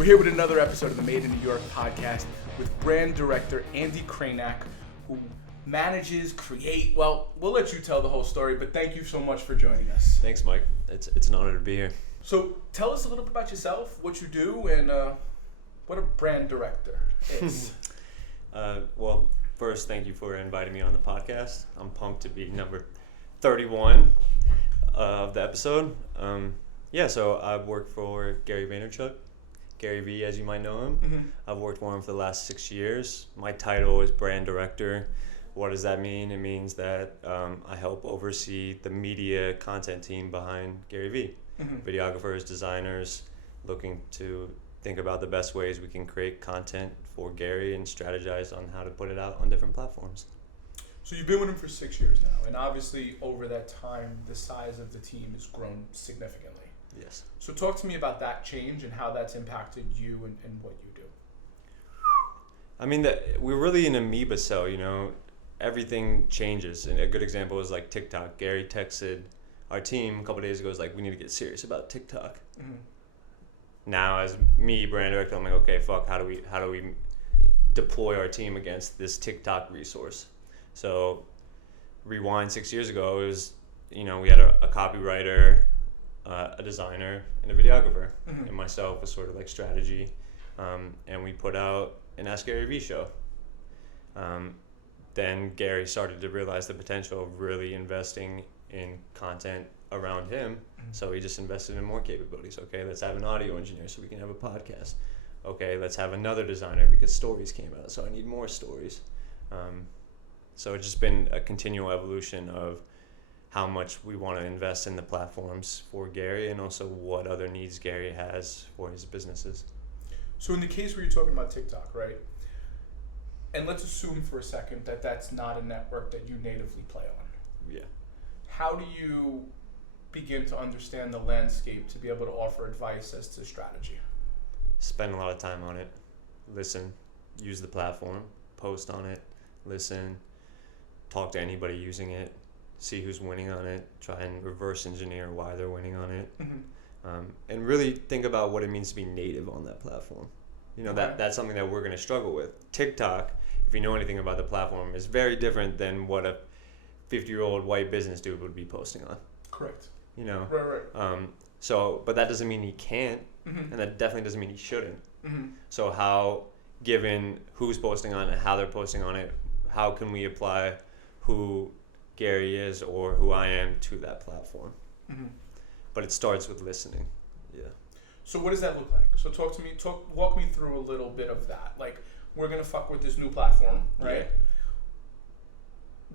We're here with another episode of the Made in New York podcast with brand director Andy Krainak, who manages, we'll let you tell the whole story, but thank you so much for joining us. Thanks, Mike. It's an honor to be here. So tell us a little bit about yourself, what you do, and what a brand director is. Well, first, thank you for inviting me on the podcast. I'm pumped to be number 31 of the episode. So I've worked for Gary Vaynerchuk, Gary V, as you might know him. Mm-hmm. I've worked for him for the last 6 years. My title is brand director. What does that mean? It means that I help oversee the media content team behind Gary V. Mm-hmm. Videographers, designers, looking to think about the best ways we can create content for Gary and strategize on how to put it out on different platforms. So you've been with him for 6 years now, and obviously over that time, the size of the team has grown significantly. Yes. So talk to me about that change and how that's impacted you and what you do. I mean, we're really an amoeba cell, everything changes. And a good example is like TikTok. Gary texted our team a couple days ago, was like, we need to get serious about TikTok. Mm-hmm. Now, as me, brand director, I'm like, okay, how do we deploy our team against this TikTok resource? So rewind 6 years ago, it was, we had a copywriter, a designer, and a videographer. Mm-hmm. And myself was sort of like strategy. And we put out an Ask Gary V show. Then Gary started to realize the potential of really investing in content around him. Mm-hmm. So he just invested in more capabilities. Okay, let's have an audio engineer so we can have a podcast. Okay, let's have another designer because stories came out, so I need more stories. So it's just been a continual evolution of how much we want to invest in the platforms for Gary and also what other needs Gary has for his businesses. So in the case where you're talking about TikTok, right? And let's assume for a second that that's not a network that you natively play on. Yeah. How do you begin to understand the landscape to be able to offer advice as to strategy? Spend a lot of time on it. Listen. Use the platform. Post on it. Listen. Talk to anybody using it. See who's winning on it. Try and reverse engineer why they're winning on it. Mm-hmm. And really think about what it means to be native on that platform. That's something that we're going to struggle with. TikTok, if you know anything about the platform, is very different than what a 50-year-old white business dude would be posting on. Correct. Right. But that doesn't mean he can't, mm-hmm. and that definitely doesn't mean he shouldn't. Mm-hmm. So how, given who's posting on it, how they're posting on it, how can we apply who Gary is or who I am to that platform? Mm-hmm. But it starts with listening. Yeah. So what does that look like? So walk me through a little bit of that. Like, we're gonna fuck with this new platform, right?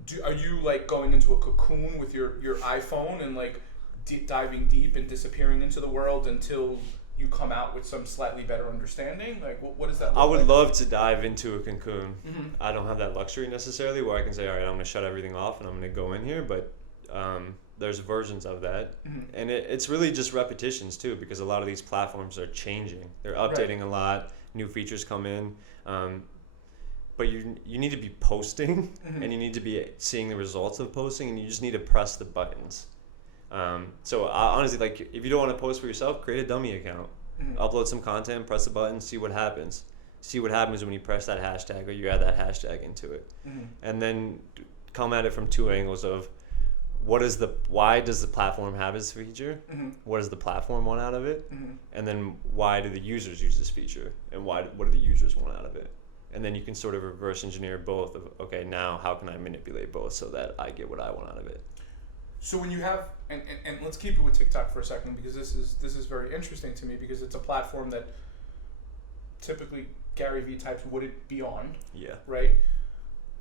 Yeah. Are you like going into a cocoon with your iPhone and like diving deep and disappearing into the world until you come out with some slightly better understanding? Like, what does that look like? I would love to dive into a cocoon. Mm-hmm. I don't have that luxury necessarily where I can say, all right, I'm going to shut everything off and I'm going to go in here. But there's versions of that. Mm-hmm. And it's really just repetitions too, because a lot of these platforms are changing. They're updating a lot. New features come in. But you need to be posting mm-hmm. and you need to be seeing the results of posting and you just need to press the buttons. So honestly, like, if you don't want to post for yourself, create a dummy account, mm-hmm. upload some content, press the button, see what happens. See what happens when you press that hashtag or you add that hashtag into it. Mm-hmm. And then come at it from two angles of why does the platform have this feature? Mm-hmm. What does the platform want out of it? Mm-hmm. And then why do the users use this feature? And what do the users want out of it? And then you can sort of reverse engineer both of, okay, now how can I manipulate both so that I get what I want out of it? So when you have, and let's keep it with TikTok for a second, because this is very interesting to me, because it's a platform that typically Gary V types wouldn't be on. Yeah. Right?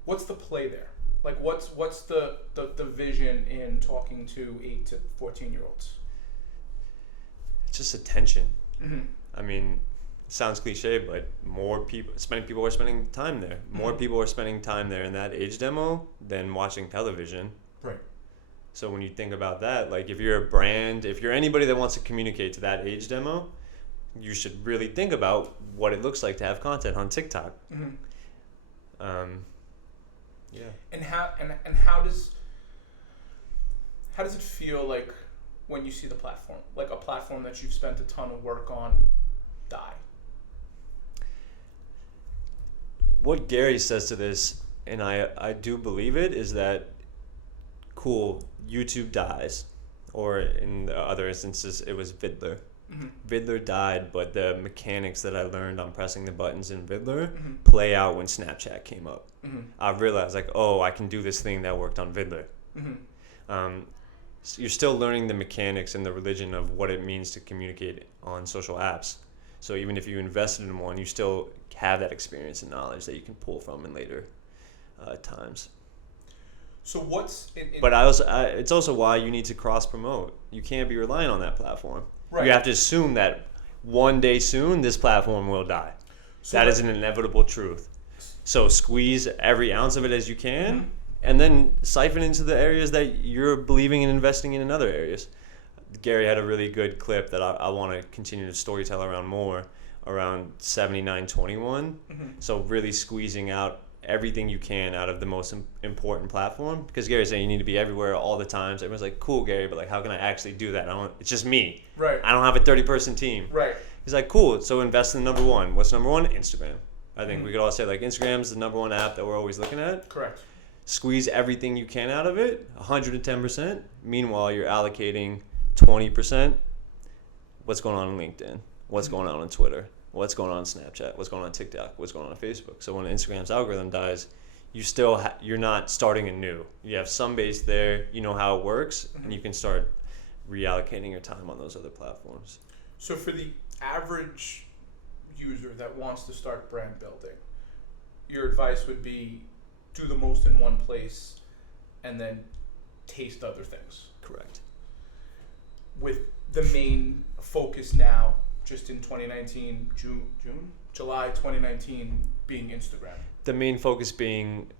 What's the play there? Like, what's the vision in talking to 8 to 14-year-olds? It's just attention. Mm-hmm. I mean, it sounds cliche, but people are spending time there. More mm-hmm. people are spending time there in that age demo than watching television. Right. So when you think about that, like, if you're a brand, if you're anybody that wants to communicate to that age demo, you should really think about what it looks like to have content on TikTok. Mm-hmm. Yeah. And how does it feel like when you see the platform, like a platform that you've spent a ton of work on, die? what Gary says to this, and I do believe it, is that, cool, YouTube dies. Or in the other instances, it was Vidler. Mm-hmm. Vidler died, but the mechanics that I learned on pressing the buttons in Vidler Mm-hmm. play out when Snapchat came up. Mm-hmm. I realized, like, oh, I can do this thing that worked on Vidler. Mm-hmm. So you're still learning the mechanics and the religion of what it means to communicate on social apps. So even if you invested in one, you still have that experience and knowledge that you can pull from in later times. So what's But it's also why you need to cross promote. You can't be relying on that platform. Right. You have to assume that one day soon this platform will die. So that is an inevitable truth. So squeeze every ounce of it as you can, mm-hmm. and then siphon into the areas that you're believing in investing in other areas. Gary had a really good clip that I want to continue to storytell around more, around 7921. Mm-hmm. So really squeezing out everything you can out of the most important platform, because Gary's saying you need to be everywhere all the time. So everyone's like, cool, Gary, but like, how can I actually do that? It's just me. Right. I don't have a 30-person team. Right. He's like, cool, so invest in number one. What's number one? Instagram. I think Mm-hmm. we could all say, like, Instagram's the number one app that we're always looking at. Correct. Squeeze everything you can out of it, 110%. Meanwhile, you're allocating 20%. What's going on in LinkedIn? What's going on Twitter? What's going on Snapchat? What's going on TikTok? What's going on Facebook? So when Instagram's algorithm dies, you still you're not starting anew. You have some base there. You know how it works, Mm-hmm. and you can start reallocating your time on those other platforms. So for the average user that wants to start brand building, your advice would be do the most in one place and then taste other things. Correct. With the main focus now, just in 2019, July 2019, being Instagram. The main focus being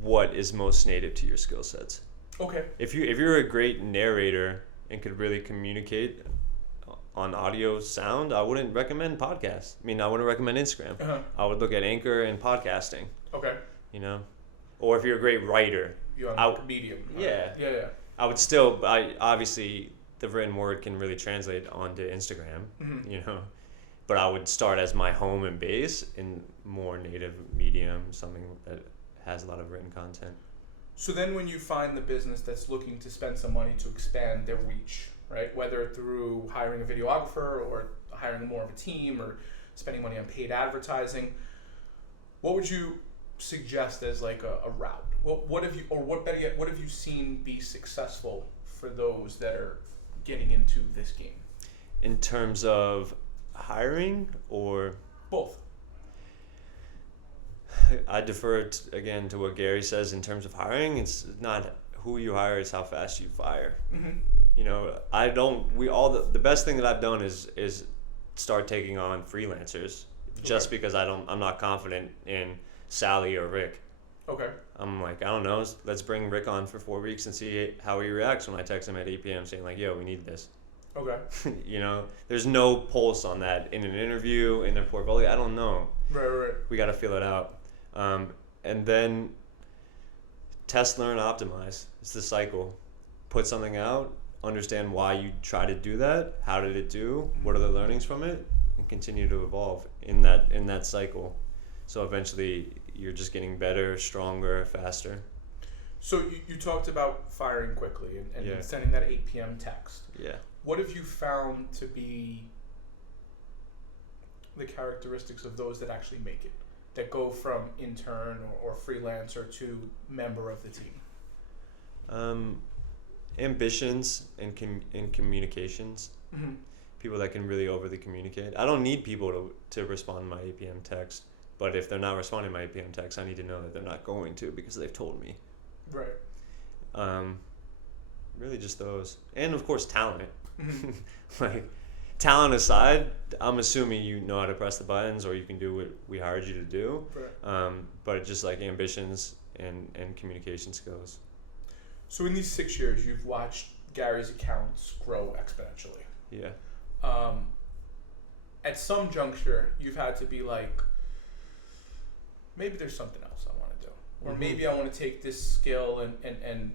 what is most native to your skill sets. Okay. If you're a great narrator and could really communicate on audio sound, I wouldn't recommend podcasts. I mean, I wouldn't recommend Instagram. Uh-huh. I would look at Anchor and podcasting. Okay. You know, or if you're a great writer, You're on Medium. Yeah. Yeah. I would still. Obviously the written word can really translate onto Instagram. Mm-hmm. You know, but I would start as my home and base in more native medium, something that has a lot of written content. So then when you find the business that's looking to spend some money to expand their reach, right? Whether through hiring a videographer or hiring more of a team or spending money on paid advertising, what would you suggest as like a route? What have you seen be successful for those that are getting into this game? In terms of hiring or Both. I defer again to what Gary says in terms of hiring. It's not who you hire, it's how fast you fire. Mm-hmm. You know, the best thing that I've done is start taking on freelancers just because I'm not confident in Sally or Rick. Okay. I'm like, I don't know, let's bring Rick on for 4 weeks and see how he reacts when I text him at 8 p.m. saying like, yo, we need this. Okay. You know, there's no pulse on that in an interview, in their portfolio. I don't know. Right. We got to feel it out. And then test, learn, optimize. It's the cycle. Put something out, understand why you try to do that, how did it do, what are the learnings from it, and continue to evolve in that cycle. So eventually you're just getting better, stronger, faster. So you talked about firing quickly and Yeah. sending that 8 p.m. text. Yeah. What have you found to be the characteristics of those that actually make it, that go from intern or freelancer to member of the team? Ambitions and communications. Mm-hmm. People that can really overly communicate. I don't need people to respond to my 8 p.m. text, but if they're not responding to my 8 p.m. text, I need to know that they're not going to because they've told me. Right. Really just those. And of course talent. Mm-hmm. Like, talent aside, I'm assuming you know how to press the buttons or you can do what we hired you to do. Right. But just like ambitions and communication skills. So in these 6 years, you've watched Gary's accounts grow exponentially. Yeah. At some juncture, you've had to be like, maybe there's something else I want to do. Or Mm-hmm. maybe I want to take this skill and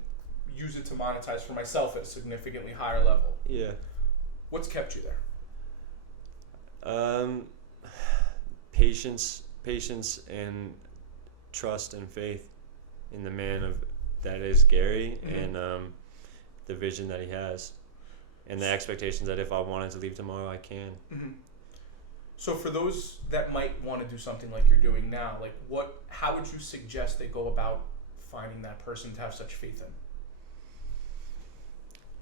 use it to monetize for myself at a significantly higher level. Yeah. What's kept you there? Patience patience and trust and faith in the man of that is Gary, and the vision that he has, and the expectations that if I wanted to leave tomorrow, I can. So for those that might want to do something like you're doing now, like how would you suggest they go about finding that person to have such faith in?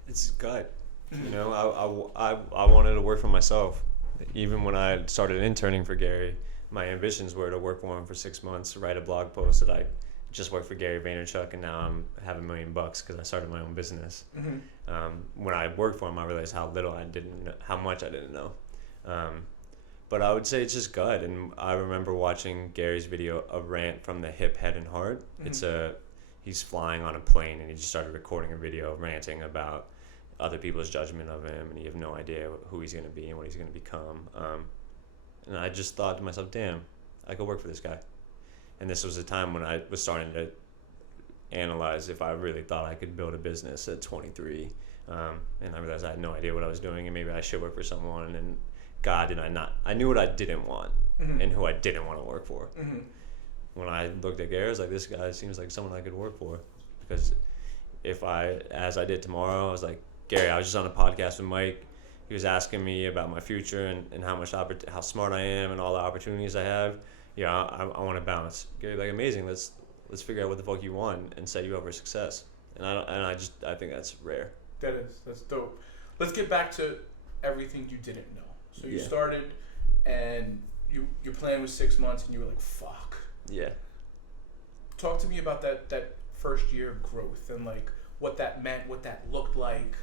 It's gut. You know, I wanted to work for myself. Even when I started interning for Gary, my ambitions were to work for him for 6 months, write a blog post that I just worked for Gary Vaynerchuk, and now I have $1 million because I started my own business. When I worked for him, I realized how much I didn't know. But I would say it's just gut. And I remember watching Gary's video, A Rant from the Hip, Head, and Heart. He's flying on a plane, and he just started recording a video ranting about other people's judgment of him, and you have no idea who he's going to be and what he's going to become. And I just thought to myself, damn, I could work for this guy. And this was a time when I was starting to analyze if I really thought I could build a business at 23. And I realized I had no idea what I was doing, and maybe I should work for someone. And God, did I not? I knew what I didn't want and who I didn't want to work for. When I looked at Gary, I was like, this guy seems like someone I could work for. Because as I did tomorrow, I was like, Gary, I was just on a podcast with Mike. He was asking me about my future and how smart I am and all the opportunities I have. Yeah, I want to bounce. Gary, like, amazing. Let's figure out what the fuck you want and set you up for success. And I think that's rare. That's dope. Let's get back to everything you didn't know. So you started, and your plan was 6 months, and you were like, fuck. Yeah. Talk to me about that first year growth and like what that meant, what that looked like.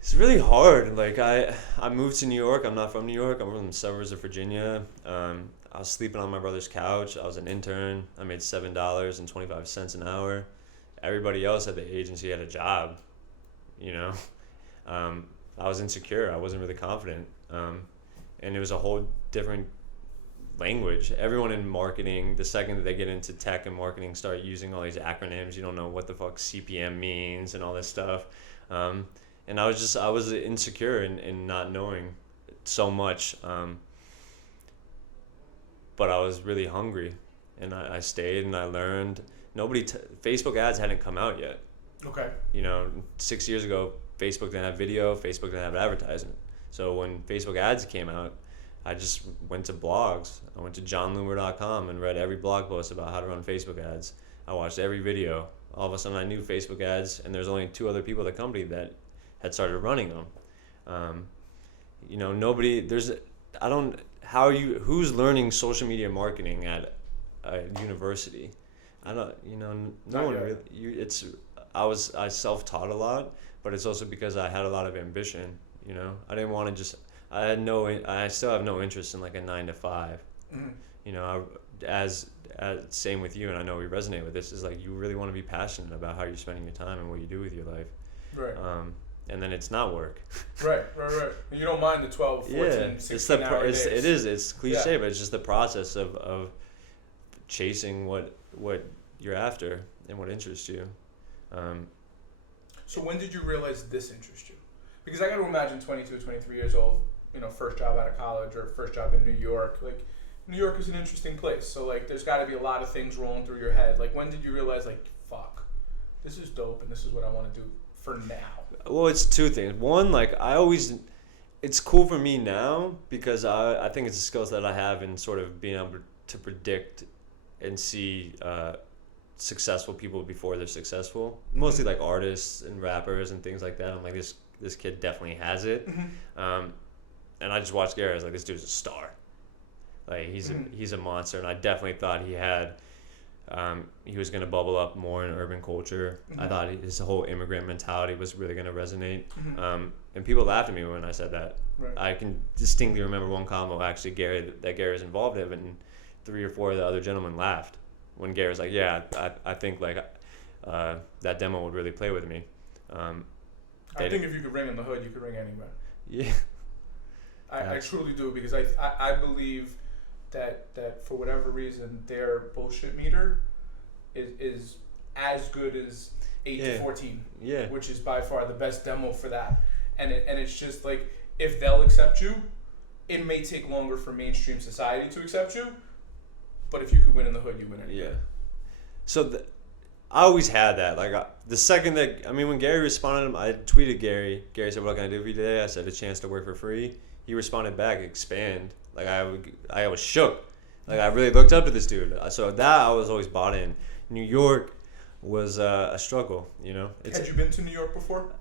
It's really hard. Like I moved to New York. I'm not from New York. I'm from the suburbs of Virginia. I was sleeping on my brother's couch. I was an intern. I made $7.25 an hour. Everybody else at the agency had a job. You know, I was insecure. I wasn't really confident. And it was a whole different language. Everyone in marketing, the second that they get into tech and marketing, start using all these acronyms. You don't know what the fuck CPM means and all this stuff. And I was insecure in not knowing so much. But I was really hungry, and I stayed and I learned. Facebook ads hadn't come out yet. Okay. You know, 6 years ago, Facebook didn't have video, Facebook didn't have advertising. So when Facebook ads came out, I just went to blogs. I went to johnloomer.com and read every blog post about how to run Facebook ads. I watched every video. All of a sudden I knew Facebook ads, and there's only 2 other people at the company that had started running them. You know, who's learning social media marketing at a university? I don't, you know, no one really, I self-taught a lot, but it's also because I had a lot of ambition, you know. I didn't want to I still have no interest in like a 9 to 5. You know, same with you, and I know we resonate with this, is like you really want to be passionate about how you're spending your time and what you do with your life. Right. And then it's not work. Right. And you don't mind the 12, 14, 16 hour days. It's cliche, but it's just the process of chasing what you're after and what interests you. So when did you realize this interests you? Because I got to imagine 22, 23 years old, you know, first job out of college or first job in New York. Like, New York is an interesting place. So, like, there's got to be a lot of things rolling through your head. Like, when did you realize, like, fuck, this is dope and this is what I want to do for now? Well, it's 2 things. One, like, it's cool for me now because I think it's a skill that I have in sort of being able to predict and see successful people before they're successful. Mostly like artists and rappers and things like that. I'm like, this kid definitely has it. And I just watched Gary. I was like, this dude's a star. Like, he's a monster. And I definitely thought he was going to bubble up more in urban culture. I thought his whole immigrant mentality was really going to resonate. And people laughed at me when I said that. Right. I can distinctly remember one combo actually Gary was involved in, and 3 or 4 of the other gentlemen laughed when Gary was like, yeah, I think like that demo would really play with me. I think if you could ring in the hood, you could ring anywhere. Yeah. I truly do, because I believe that for whatever reason their bullshit meter is as good as 8 to 14, which is by far the best demo for that. And it's just like, if they'll accept you, it may take longer for mainstream society to accept you, but if you could win in the hood, you win anywhere. Yeah. So I always had that. Like the second that when Gary responded, I tweeted Gary. Gary said, "What can I do for you today?" I said, "A chance to work for free." He responded back, "Expand." Like I was shook. Like I really looked up to this dude. So that I was always bought in. New York was a struggle. You know. Had you been to New York before?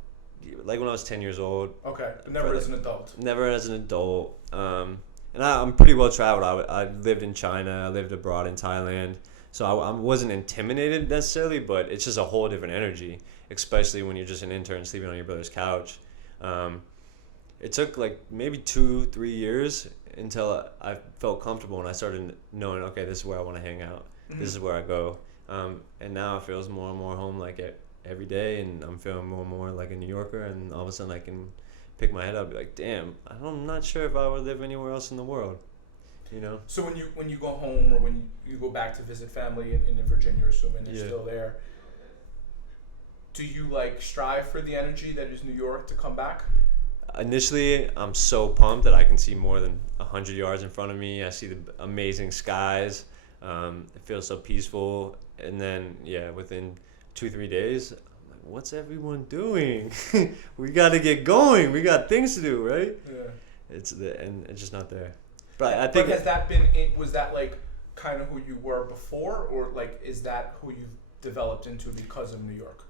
Like when I was 10 years old. Okay, but never as an adult. Never as an adult. And I'm pretty well traveled. I lived in China. I lived abroad in Thailand. So I wasn't intimidated necessarily, but it's just a whole different energy, especially when you're just an intern sleeping on your brother's couch. It took like maybe 2-3 years until I felt comfortable and I started knowing, okay, this is where I want to hang out. Mm-hmm. This is where I go. And now it feels more and more home like it every day, and I'm feeling more and more like a New Yorker, and all of a sudden I can pick my head up and be like, damn, I'm not sure if I would live anywhere else in the world. You know? So when you go home or when you go back to visit family in Virginia, assuming they're still there, do you like strive for the energy that is New York to come back? Initially, I'm so pumped that I can see more than 100 yards in front of me. I see the amazing skies. It feels so peaceful. And then, within 2-3 days, I'm like, what's everyone doing? We got to get going. We got things to do, right? Yeah. And it's just not there. But I think. But was that like kind of who you were before, or like is that who you've developed into because of New York?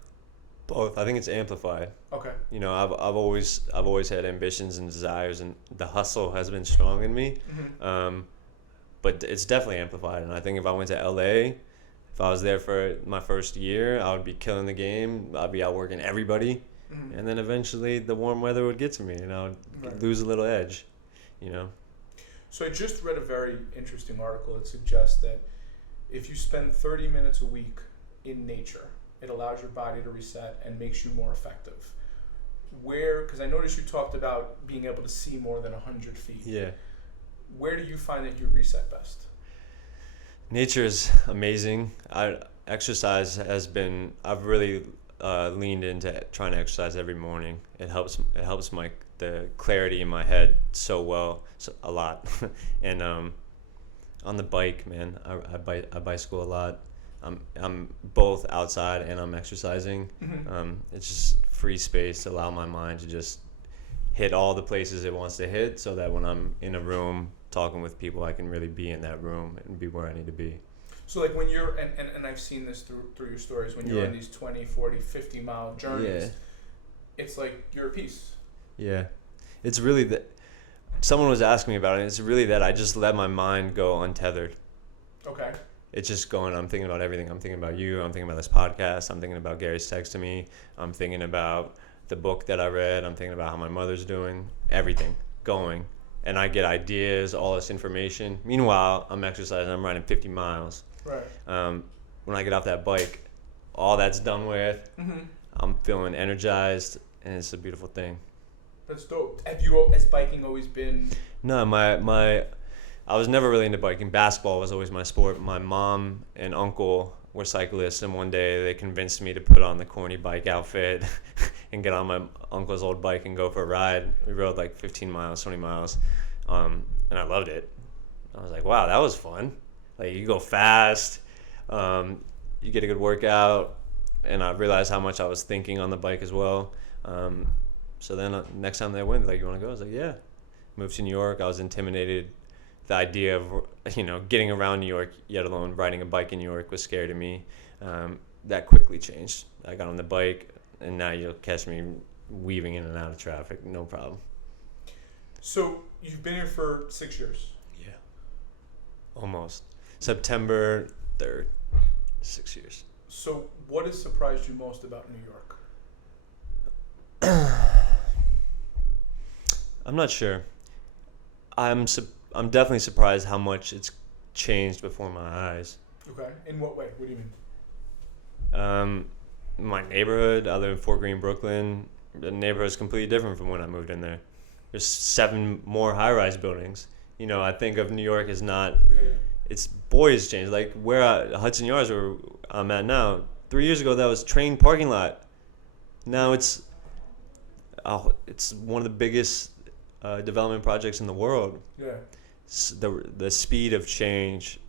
Both. I think it's amplified. Okay. You know, I've always had ambitions and desires, and the hustle has been strong in me. Mm-hmm. But it's definitely amplified. And I think if I went to LA, if I was there for my first year, I would be killing the game. I'd be outworking everybody. Mm-hmm. And then eventually the warm weather would get to me, and I would lose a little edge, you know. So I just read a very interesting article that suggests that if you spend 30 minutes a week in nature, it allows your body to reset and makes you more effective. Because I noticed you talked about being able to see more than 100 feet. Yeah. Where do you find that you reset best? Nature is amazing. Exercise has been. I've really leaned into trying to exercise every morning. It helps the clarity in my head a lot. And on the bike, man, I bicycle a lot. I'm both outside and I'm exercising. Mm-hmm. It's just free space to allow my mind to just hit all the places it wants to hit, so that when I'm in a room talking with people, I can really be in that room and be where I need to be. So like when you're, and I've seen this through your stories, when you're on these 20, 40, 50 mile journeys, it's like you're at peace. Yeah. It's really that, someone was asking me about it, and it's really that I just let my mind go untethered. Okay. It's just going, I'm thinking about everything. I'm thinking about you. I'm thinking about this podcast. I'm thinking about Gary's text to me. I'm thinking about the book that I read. I'm thinking about how my mother's doing. Everything going. And I get ideas, all this information. Meanwhile, I'm exercising. I'm riding 50 miles. Right. When I get off that bike, all that's done with. Mm-hmm. I'm feeling energized, and it's a beautiful thing. That's dope. Has biking always been? No, I was never really into biking. Basketball was always my sport. My mom and uncle were cyclists, and one day they convinced me to put on the corny bike outfit and get on my uncle's old bike and go for a ride. We rode like 15 miles, 20 miles, and I loved it. I was like, wow, that was fun. Like, you go fast, you get a good workout, and I realized how much I was thinking on the bike as well. So then next time they went, like, you want to go? I was like, yeah. Moved to New York. I was intimidated. The idea of, getting around New York, yet alone riding a bike in New York, was scary to me. That quickly changed. I got on the bike, and now you'll catch me weaving in and out of traffic, no problem. So you've been here for 6 years? Yeah. Almost. September 3rd, 6 years. So what has surprised you most about New York? I'm not sure. I'm definitely surprised how much it's changed before my eyes. Okay. In what way? What do you mean? My neighborhood, I live in Fort Greene, Brooklyn. The neighborhood is completely different from when I moved in there. There's 7 more high-rise buildings. I think of New York as not... Yeah. It's boys changed. Like Hudson Yards, where I'm at now, 3 years ago that was train parking lot. Now it's one of the biggest development projects in the world. Yeah. The speed of change,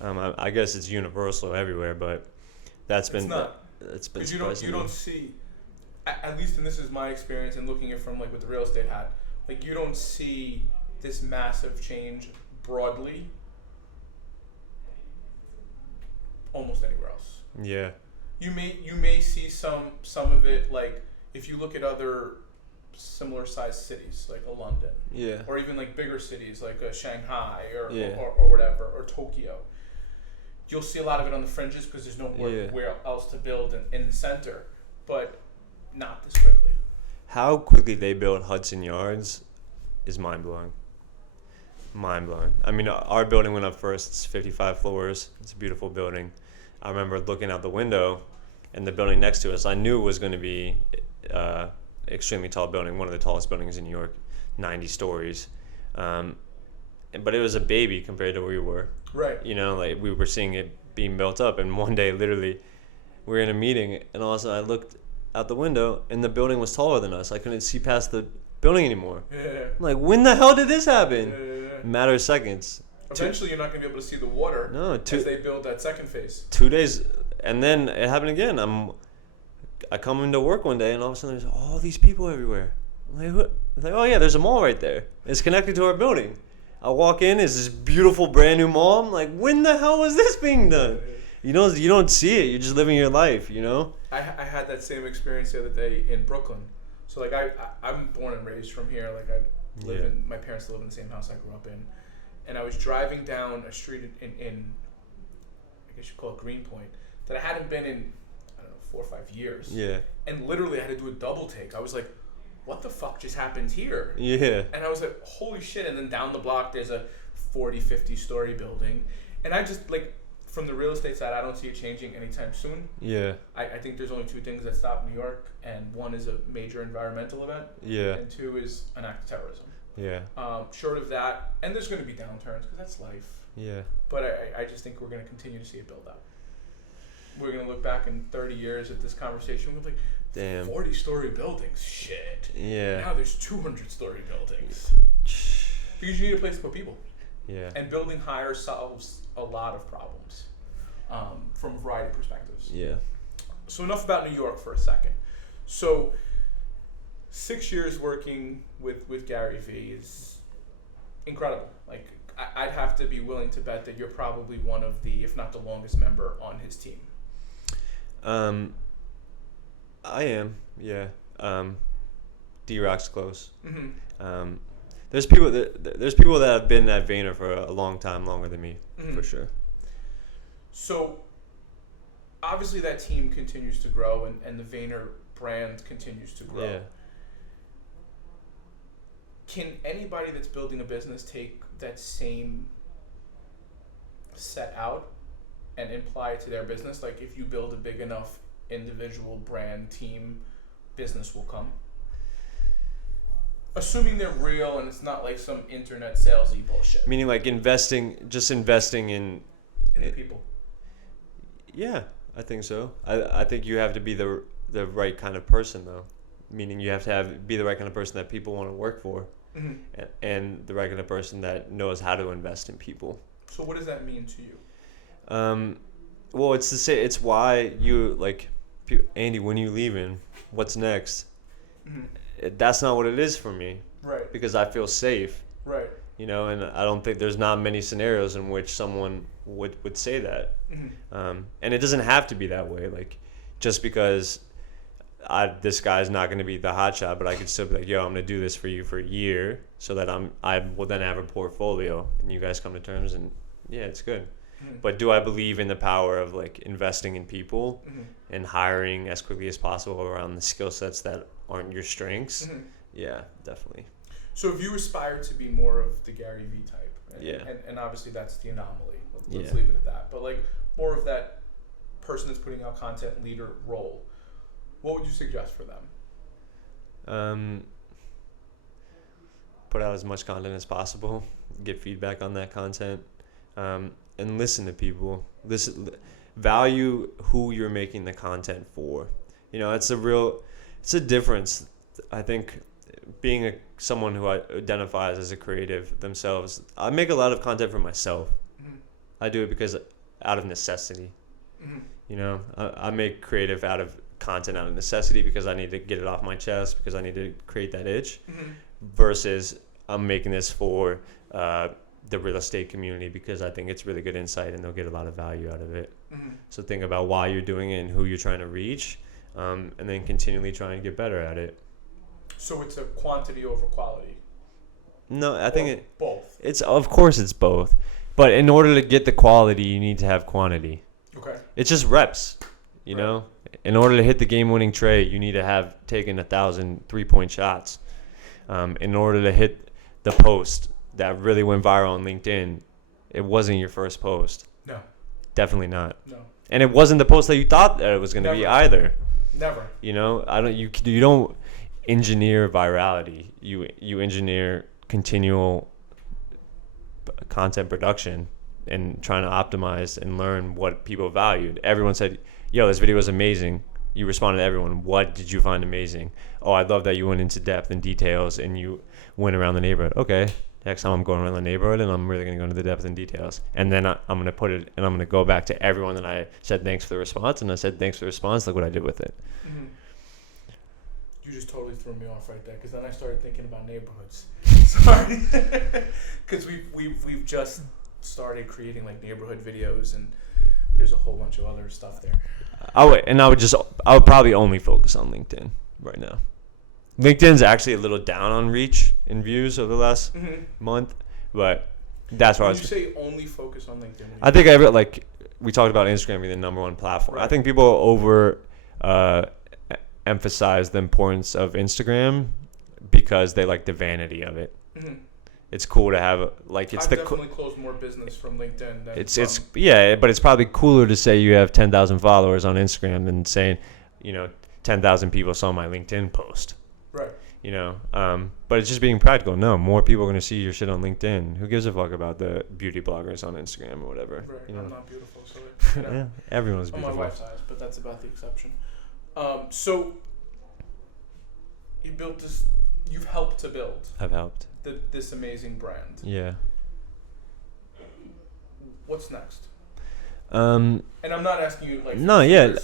I guess it's universal everywhere, but that's been it's been because you don't see, at least, and this is my experience in looking at it from like with the real estate hat, like you don't see this massive change broadly almost anywhere else. Yeah. You may see some of it, like if you look at other similar sized cities like a London, Yeah. or even like bigger cities like a Shanghai or whatever, or Tokyo. You'll see a lot of it on the fringes because there's nowhere else to build in the center, but not this quickly. How quickly they built Hudson Yards is mind-blowing. Mind-blowing. I mean, our building went up first. It's 55 floors. It's a beautiful building. I remember looking out the window, and the building next to us, I knew it was going to be extremely tall building, one of the tallest buildings in New York, 90 stories. But it was a baby compared to where we were. Right. You know, like we were seeing it being built up, and one day, literally, we were in a meeting, and all of a sudden I looked out the window, and the building was taller than us. I couldn't see past the building anymore. Yeah. I'm like, when the hell did this happen? Yeah. Matter of seconds. Eventually, you're not going to be able to see the water as they build that second phase. 2 days, and then it happened again. I come into work one day, and all of a sudden there's all these people everywhere. I'm like, what? I'm like, oh yeah, there's a mall right there. It's connected to our building. I walk in, it's this beautiful brand new mall. I'm like, when the hell was this being done? You don't see it. You're just living your life, you know? I had that same experience the other day in Brooklyn. So like I'm born and raised from here. Like I live in, my parents live in the same house I grew up in, and I was driving down a street in I guess you call it Greenpoint, that I hadn't been in, I don't know, 4 or 5 years. Yeah. And literally I had to do a double take. I was like, what the fuck just happened here? Yeah. And I was like, holy shit. And then down the block there's a 40, 50 story building, and I just like, from the real estate side, I don't see it changing anytime soon. Yeah. I think there's only 2 things that stop New York, and one is a major environmental event, and 2 is an act of terrorism. Yeah. Short of that, and there's going to be downturns because that's life. Yeah. But I just think we're going to continue to see it build up. We're going to look back in 30 years at this conversation. We're like, damn, 40-story buildings, shit. Yeah. Now there's 200-story buildings. Because you need a place to put people. Yeah. And building higher solves a lot of problems from a variety of perspectives. Yeah. So enough about New York for a second. So 6 years working with Gary Vee is incredible. Like I'd have to be willing to bet that you're probably one of the, if not the longest member on his team. I am, yeah. D-Rock's close. Mm-hmm. There's people that have been at Vayner for a long time, longer than me, for sure. So obviously that team continues to grow, and the Vayner brand continues to grow. Yeah. Can anybody that's building a business take that same set out and apply it to their business? Like if you build a big enough individual brand team, business will come? Assuming they're real and it's not like some internet salesy bullshit. Meaning like investing in the people. Yeah, I think so. I think you have to be the right kind of person though. Meaning you have to be the right kind of person that people want to work for, and the right kind of person that knows how to invest in people. So what does that mean to you? Well, it's to say it's why you like, Andy, when you leaving? What's next? That's not what it is for me. Right. Because I feel safe. Right. You know, and I don't think there's not many scenarios in which someone would say that. And it doesn't have to be that way. Like, just because this guy's not going to be the hot shot, but I could still be like, yo, I'm going to do this for you for a year so that I will then have a portfolio and you guys come to terms and yeah, it's good. But do I believe in the power of like investing in people and hiring as quickly as possible around the skill sets that aren't your strengths? Yeah, definitely. So if you aspire to be more of the Gary Vee type, and obviously that's the anomaly, let's leave it at that, but like more of that person that's putting out content leader role, what would you suggest for them? Put out as much content as possible, get feedback on that content, and listen to people. Value who you're making the content for. You know, it's a difference. I think being someone who identifies as a creative themselves, I make a lot of content for myself. Mm-hmm. I do it because out of necessity. Mm-hmm. You know, I make creative content out of necessity because I need to get it off my chest, because I need to create that itch, Mm-hmm. versus I'm making this for the real estate community because I think it's really good insight and they'll get a lot of value out of it. Mm-hmm. So think about why you're doing it and who you're trying to reach, and then continually trying to get better at it. So it's a quantity over quality. No, I think both. It's of course it's both, but in order to get the quality, you need to have quantity. Okay. It's just reps, you know. In order to hit the game-winning tray, you need to have taken 1,000 3-point shots. In order to hit the post that really went viral on LinkedIn, it wasn't your first post. No. Definitely not. No. And it wasn't the post that you thought that it was going to be either. Never. You know, you don't engineer virality. You engineer continual content production and trying to optimize and learn what people valued. Everyone said, yo, this video was amazing. You responded to everyone. What did you find amazing? Oh, I love that you went into depth and details and you went around the neighborhood. Okay, next time I'm going around the neighborhood and I'm really going to go into the depth and details. And then I'm going to put it, and I'm going to go back to everyone that I said thanks for the response. And I said thanks for the response. Look what I did with it. Mm-hmm. You just totally threw me off right there, because then I started thinking about neighborhoods. Sorry. Because we've just started creating like neighborhood videos, and there's a whole bunch of other stuff there. I would probably only focus on LinkedIn right now. LinkedIn's actually a little down on reach and views over the last month, but that's why When you say only focus on LinkedIn, I think we talked about Instagram being the number one platform. Right. I think people emphasize the importance of Instagram because they like the vanity of it. Mm-hmm. It's cool to have I've definitely closed more business from LinkedIn than but it's probably cooler to say you have 10,000 followers on Instagram than saying, 10,000 people saw my LinkedIn post. Right. But it's just being practical. No, more people are going to see your shit on LinkedIn. Who gives a fuck about the beauty bloggers on Instagram or whatever? Right. I'm not beautiful, so yeah, everyone's I'm beautiful. my wife's eyes, but that's about the exception. So you built this. You've helped to build. I've helped. This amazing brand. Yeah. What's next? And I'm not asking you like. No, yeah.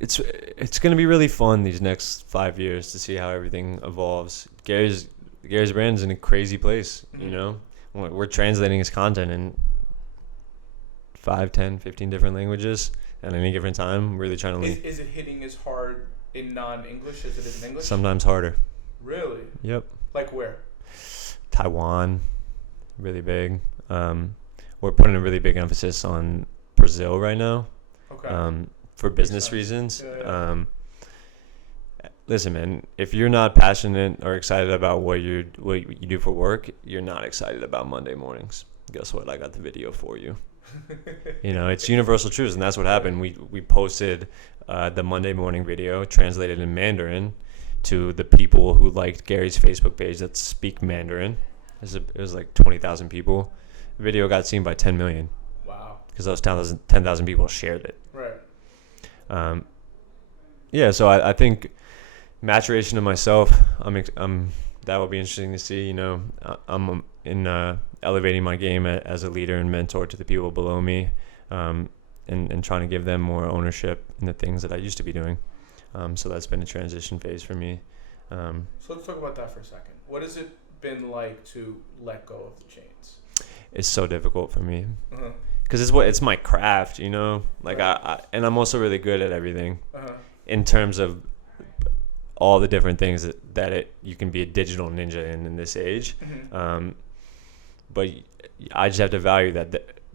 It's gonna be really fun these next 5 years to see how everything evolves. Gary's brand's in a crazy place. Mm-hmm. We're translating his content in 5, 10, 15 different languages at any given time. Really trying to Is it hitting as hard in non-English as it is in English? Sometimes harder. Really? Yep. Like where? Taiwan, really big. We're putting a really big emphasis on Brazil right now. Okay. For business reasons. Yeah. Listen, man, if you're not passionate or excited about what you do for work, you're not excited about Monday mornings. Guess what? I got the video for you. It's universal truths, and that's what happened. We posted the Monday morning video translated in Mandarin to the people who liked Gary's Facebook page that speak Mandarin. It was like 20,000 people. The video got seen by 10 million. Wow. Because those 10,000 people shared it. Right. So I think maturation of myself, that will be interesting to see. I'm in elevating my game as a leader and mentor to the people below me, and trying to give them more ownership in the things that I used to be doing. So that's been a transition phase for me. So let's talk about that for a second. What has it been like to let go of the chains? It's so difficult for me. Uh-huh. Because it's my craft, Like right. and I'm also really good at everything. Uh-huh. In terms of all the different things that you can be a digital ninja in this age. Mm-hmm. But I just have to value that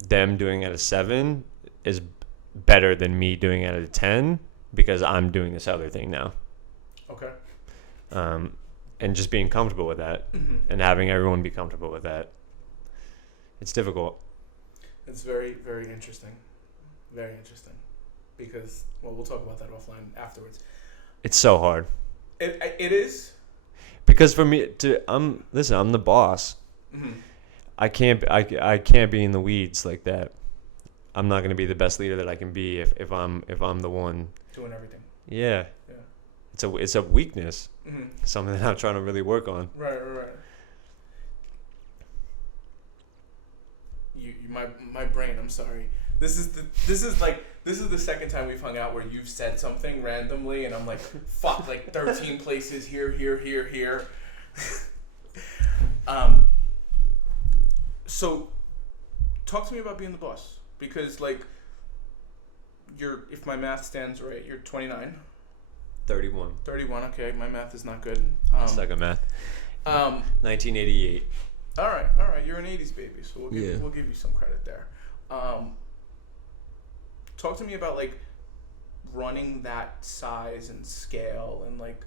them doing it at a 7 is better than me doing it at a 10 because I'm doing this other thing now. Okay. And just being comfortable with that, and having everyone be comfortable with that. It's difficult. It's very, very interesting. Very interesting. Because, we'll talk about that offline afterwards. It's so hard. It is? Because for me, I'm the boss. Mm-hmm. I can't be in the weeds like that. I'm not going to be the best leader that I can be if I'm the one doing everything. Yeah. it's a weakness, Mm-hmm. something that I'm trying to really work on. Right. My brain. I'm sorry. This is the second time we've hung out where you've said something randomly, and I'm like, fuck, like 13 places here. So, talk to me about being the boss, because like, if my math stands right, you're 29. 31. 31. Okay, my math is not good. Suck at math. 1988. All right. You're an 80s baby, so we'll give you some credit there. Talk to me about like running that size and scale, and like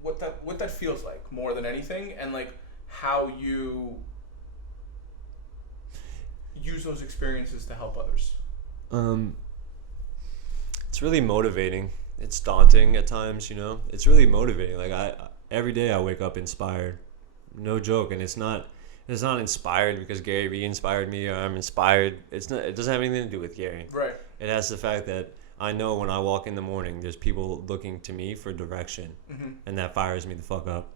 what that feels like more than anything, and like how you use those experiences to help others. It's really motivating. It's daunting at times, you know. It's really motivating. Like every day I wake up inspired. No joke, and it's not inspired because Gary Vee inspired me or I'm inspired. It doesn't have anything to do with Gary. Right. It has the fact that I know when I walk in the morning, there's people looking to me for direction, mm-hmm. and that fires me the fuck up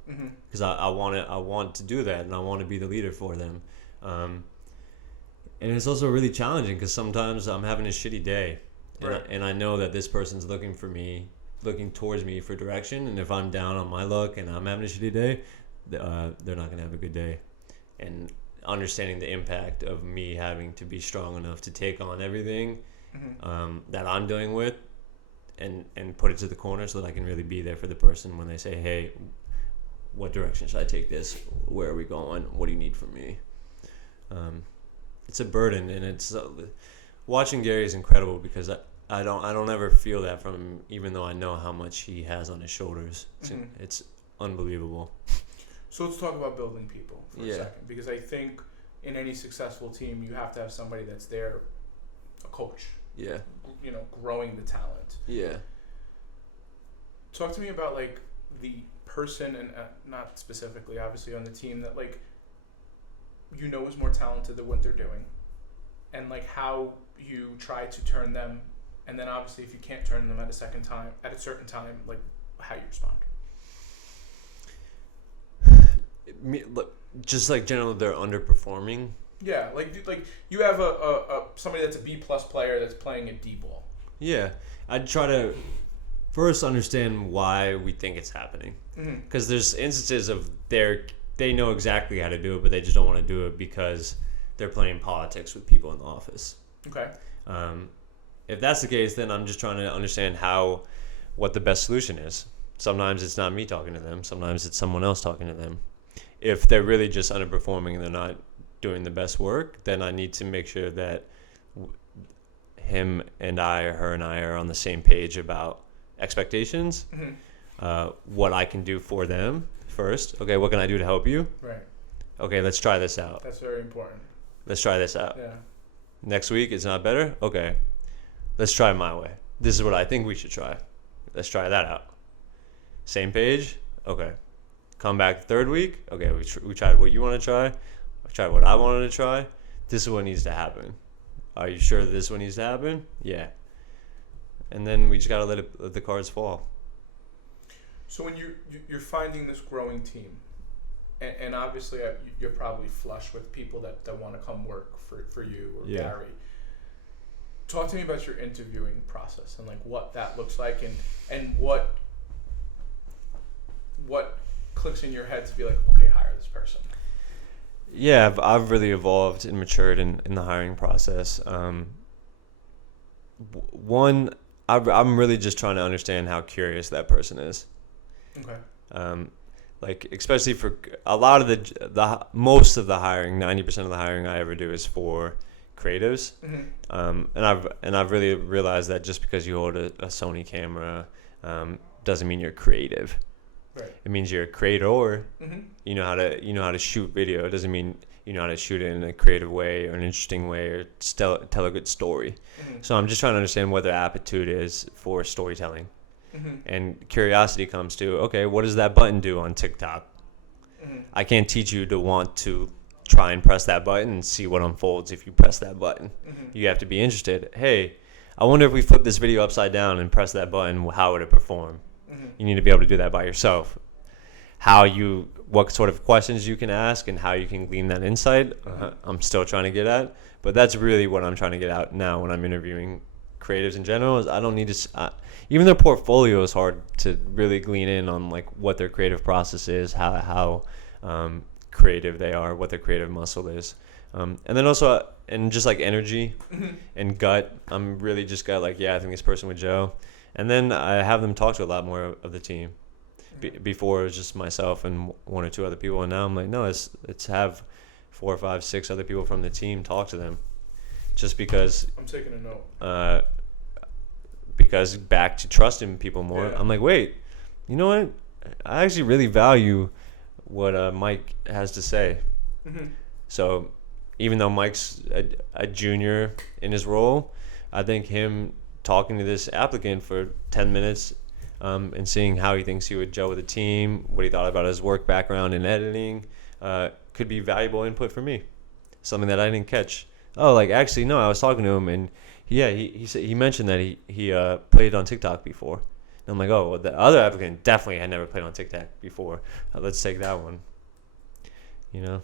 because I want to do that, and I want to be the leader for them. And it's also really challenging because sometimes I'm having a shitty day, and I know that this person's looking towards me for direction, and if I'm down on my luck and I'm having a shitty day, they're not gonna have a good day. And understanding the impact of me having to be strong enough to take on everything that I'm dealing with, and put it to the corner so that I can really be there for the person when they say, hey, what direction should I take this? Where are we going? What do you need from me? It's a burden, and it's watching Gary is incredible because I don't ever feel that from him, even though I know how much he has on his shoulders. It's unbelievable. So let's talk about building people for a second, because I think in any successful team you have to have somebody that's there, a coach. Yeah. You know, growing the talent. Yeah. Talk to me about like the person, and not specifically obviously on the team, that like you know is more talented than what they're doing, and like how you try to turn them, and then obviously if you can't turn them at a certain time, like how you respond. Just like generally they're underperforming. Yeah, like you have a somebody that's a B+ player that's playing a D ball. Yeah, I'd try to first understand why we think it's happening, because there's instances of they know exactly how to do it, but they just don't want to do it because they're playing politics with people in the office. Okay. If that's the case, then I'm just trying to understand what the best solution is. Sometimes it's not me talking to them. Sometimes it's someone else talking to them. If they're really just underperforming and they're not doing the best work, then I need to make sure that him and I or her and I are on the same page about expectations, what I can do for them first. Okay, what can I do to help you? Right. Okay, let's try this out. That's very important. Let's try this out. Yeah. Next week, it's not better? Okay, let's try it my way. This is what I think we should try. Let's try that out. Same page? Okay. Come back third week? Okay, we tried what you want to try. I tried what I wanted to try. This is what needs to happen. Are you sure this is what needs to happen? Yeah. And then we just got to let the cards fall. So when you're finding this growing team, and obviously you're probably flush with people that want to come work for you or Gary. Talk to me about your interviewing process and like what that looks like, and what clicks in your head to be like, okay, hire this person. Yeah, I've really evolved and matured in the hiring process. One, I'm really just trying to understand how curious that person is. Okay. Like especially for a lot of the most of the hiring, 90% of the hiring I ever do is for creatives. And I've really realized that just because you hold a Sony camera doesn't mean you're creative. Right. It means you're a creator. You know how to shoot video. It doesn't mean you know how to shoot it in a creative way or an interesting way or tell a good story. So I'm just trying to understand what their aptitude is for storytelling. And curiosity comes to, okay, what does that button do on TikTok? I can't teach you to want to try and press that button and see what unfolds if you press that button. You have to be interested. Hey, I wonder if we flip this video upside down and press that button, how would it perform? Mm-hmm. You need to be able to do that by yourself. What sort of questions you can ask and how you can glean that insight, I'm still trying to get at. But that's really what I'm trying to get out now when I'm interviewing creatives in general. Is I don't need to, even their portfolio is hard to really glean in on like what their creative process is, how creative they are, what their creative muscle is, and then also and just like energy and gut. I'm really just got like, I think this person would Joe, and then I have them talk to a lot more of the team. Before it was just myself and one or two other people, and now I'm like, no, let's have 4 or 5, 6 other people from the team talk to them, just because I'm taking a note. Because back to trusting people more. I'm like, wait, you know what? I actually really value what Mike has to say. Mm-hmm. So even though Mike's a junior in his role, I think him talking to this applicant for 10 minutes. And seeing how he thinks he would gel with the team, what he thought about his work background in editing, could be valuable input for me. Something that I didn't catch. Oh, like actually, no, I was talking to him, and he said he mentioned that he played on TikTok before. And I'm like, oh, well, the other applicant definitely had never played on TikTok before. Let's take that one. You know.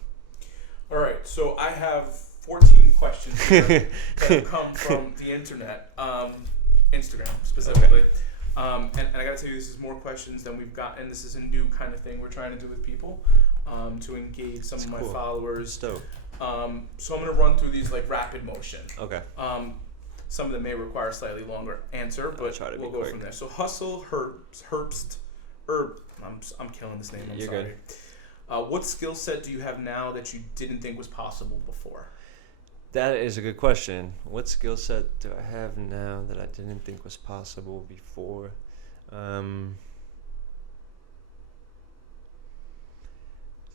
All right, so I have 14 questions here that have come from the internet, Instagram specifically. Okay. And I gotta tell you, this is more questions than we've got, and this is a new kind of thing we're trying to do with people, to engage some of my followers. Dope. So I'm gonna run through these like rapid motion. Okay. Some of them may require a slightly longer answer, but we'll go from there. So Hustle Herbst. I'm killing this name. You're sorry. Good. What skill set do you have now that you didn't think was possible before? That is a good question. What skill set do I have now that I didn't think was possible before?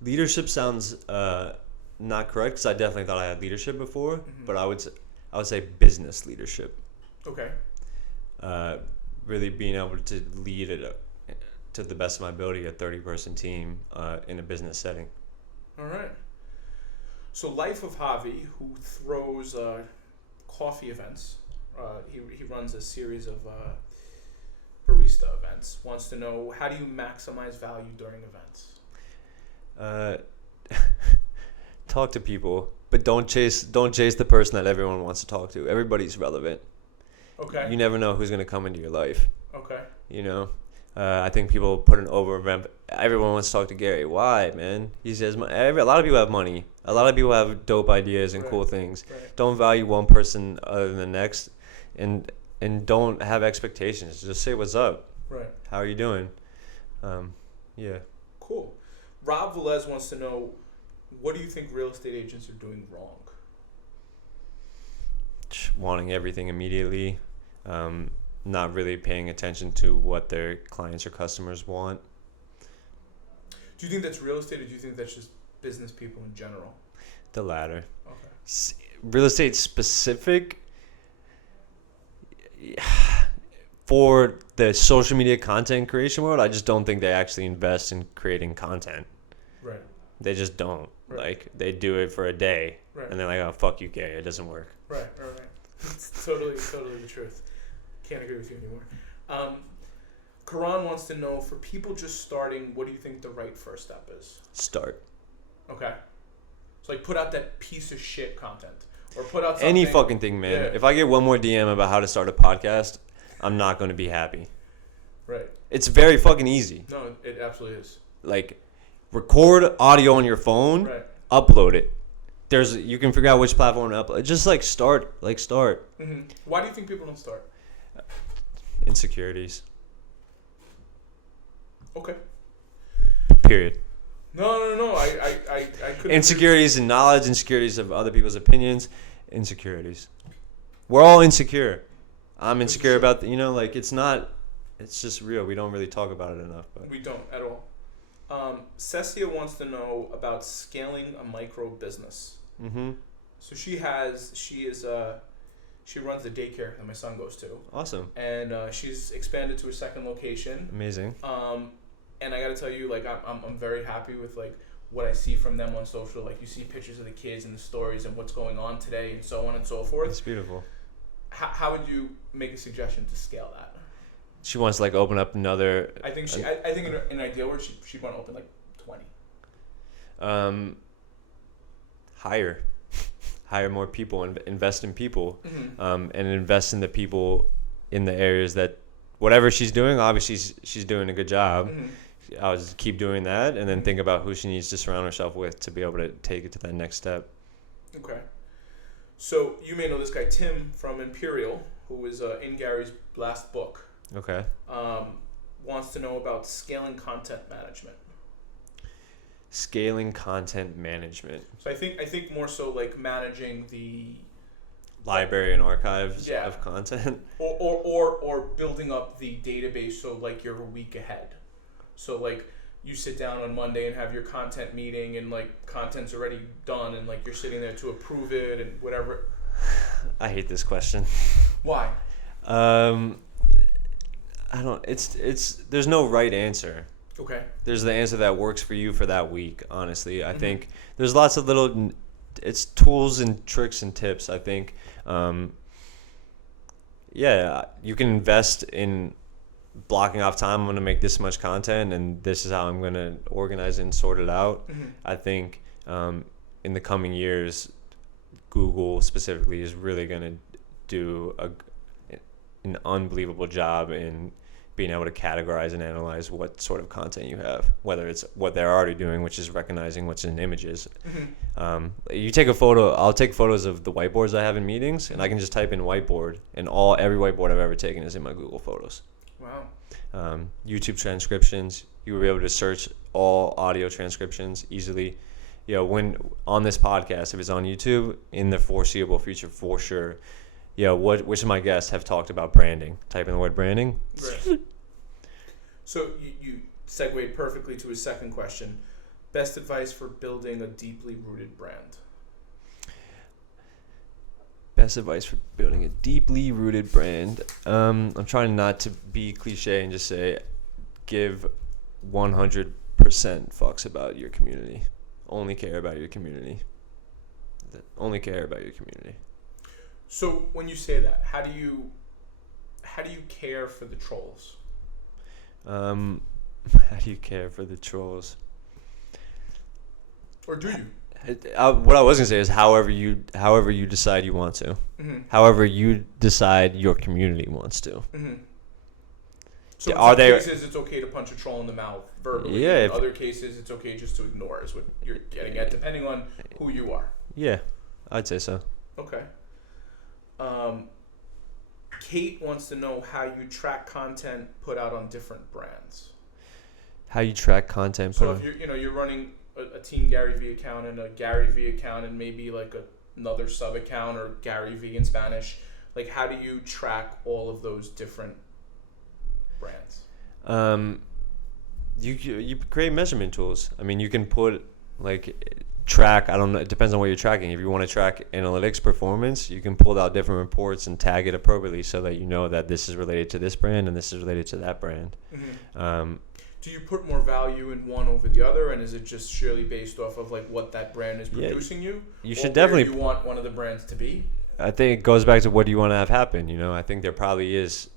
Leadership sounds not correct, because I definitely thought I had leadership before, but I would say business leadership. Okay. Really being able to lead it to the best of my ability a 30-person team in a business setting. All right. So Life of Javi, who throws coffee events, he runs a series of barista events, wants to know, how do you maximize value during events? Talk to people, but don't chase the person that everyone wants to talk to. Everybody's relevant. Okay. You never know who's going to come into your life. Okay. You know? I think people put an everyone wants to talk to Gary. Why, man? He says a lot of people have money. A lot of people have dope ideas and cool things. Right. Don't value one person other than the next, and don't have expectations. Just say what's up. Right. How are you doing? Yeah. Cool. Rob Velez wants to know, what do you think real estate agents are doing wrong? Wanting everything immediately. Not really paying attention to what their clients or customers want. Do you think that's real estate, or do you think that's just business people in general? The latter. Okay. Real estate specific, for the social media content creation world, I just don't think they actually invest in creating content. Right. They just don't. Right. Like, they do it for a day, and they're like, oh, fuck you, Gary, it doesn't work. Right. It's totally the truth. Can't agree with you anymore. Karan wants to know, for people just starting, what do you think the right first step is? Start. Okay. So like, put out that piece of shit content, or put out something. Any fucking thing, man. Yeah. If I get one more DM about how to start a podcast, I'm not going to be happy. Right. It's very fucking easy. No, it absolutely is. Like, record audio on your phone, upload it. You can figure out which platform to upload. Just start. Mm-hmm. Why do you think people don't start? Insecurities. Okay. Period. No. I couldn't. Insecurities in knowledge, insecurities of other people's opinions, insecurities. We're all insecure. I'm insecure about it's just real. We don't really talk about it enough. But we don't at all. Cecia wants to know about scaling a micro business. Mm-hmm. So she runs the daycare that my son goes to. Awesome. And she's expanded to a second location. Amazing. And I got to tell you, like, I'm very happy with like what I see from them on social. Like, you see pictures of the kids and the stories and what's going on today and so on and so forth. It's beautiful. how would you make a suggestion to scale that? She wants to like open up another. I think in an ideal world she'd want to open like 20. Hire more people and invest in people, Mm-hmm. and invest in the people in the areas that whatever she's doing, obviously she's doing a good job. Mm-hmm. I'll just keep doing that, and then think about who she needs to surround herself with to be able to take it to that next step. Okay. So you may know this guy Tim from Imperial, who was in Gary's last book. Okay. Wants to know about scaling content management. Scaling content management. So I think more so like managing the Library and archives Yeah. of content. or building up the database so like you're a week ahead. So like you sit down on Monday and have your content meeting and like content's already done and like you're sitting there to approve it and whatever. I hate this question. Why? I don't. It's. There's no right answer. Okay. There's the answer that works for you for that week. Honestly, I Mm-hmm. think there's lots of little. It's tools and tricks and tips. I think. Yeah, you can invest in blocking off time. I'm going to make this much content, and this is how I'm going to organize and sort it out. Mm-hmm. I think in the coming years, Google specifically is really going to do an unbelievable job in being able to categorize and analyze what sort of content you have, whether it's what they're already doing, which is recognizing what's in images. Mm-hmm. You take a photo, I'll take photos of the whiteboards I have in meetings, and I can just type in whiteboard, and every whiteboard I've ever taken is in my Google Photos. Wow. YouTube transcriptions, you will be able to search all audio transcriptions easily. When on this podcast, if it's on YouTube, in the foreseeable future, for sure, which of my guests have talked about branding? Type in the word branding. Right. So you segued perfectly to his second question. Best advice for building a deeply rooted brand? Best advice for building a deeply rooted brand. I'm trying not to be cliche and just say give 100% fucks about your community. Only care about your community. Only care about your community. So when you say that, how do you care for the trolls? How do you care for the trolls? Or do you? What I was gonna say is however you decide you want to, Mm-hmm. however you decide your community wants to. Mm-hmm. So in Are some they- cases it's okay to punch a troll in the mouth verbally. Yeah, In other cases it's okay just to ignore is what you're getting at, depending on who you are. Yeah, I'd say so. Okay. Kate wants to know how you track content put out on different brands. How you track content? So if you're running a Team Gary V account and a Gary V account and maybe like another sub account or Gary V in Spanish, like how do you track all of those different brands? You create measurement tools. I mean, you can put track. I don't know. It depends on what you're tracking. If you want to track analytics performance, you can pull out different reports and tag it appropriately so that you know that this is related to this brand and this is related to that brand. Mm-hmm. Do you put more value in one over the other, and is it just surely based off of like what that brand is producing you? You or should where definitely. you want one of the brands to be? I think it goes back to what do you want to have happen. I think there probably is.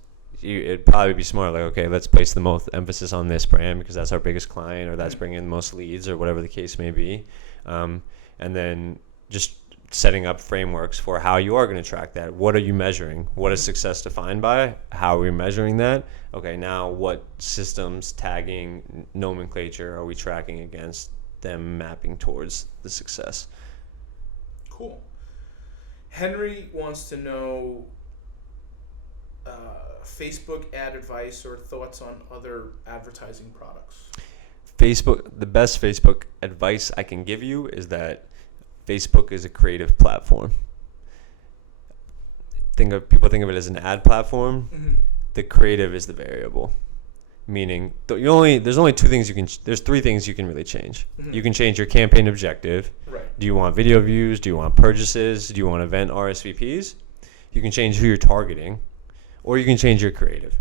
It'd probably be smart, like, okay, let's place the most emphasis on this brand because that's our biggest client or that's bringing the most leads or whatever the case may be. And then just setting up frameworks for how you are going to track that. What are you measuring? What is success defined by? How are we measuring that? Okay, now what systems, tagging, nomenclature are we tracking against them mapping towards the success? Cool. Henry wants to know Facebook ad advice or thoughts on other advertising products. The best Facebook advice I can give you is that Facebook is a creative platform. People think of it as an ad platform. Mm-hmm. The creative is the variable. Meaning, there's only two things there's three things you can really change. Mm-hmm. You can change your campaign objective. Right. Do you want video views? Do you want purchases? Do you want event RSVPs? You can change who you're targeting, or you can change your creative.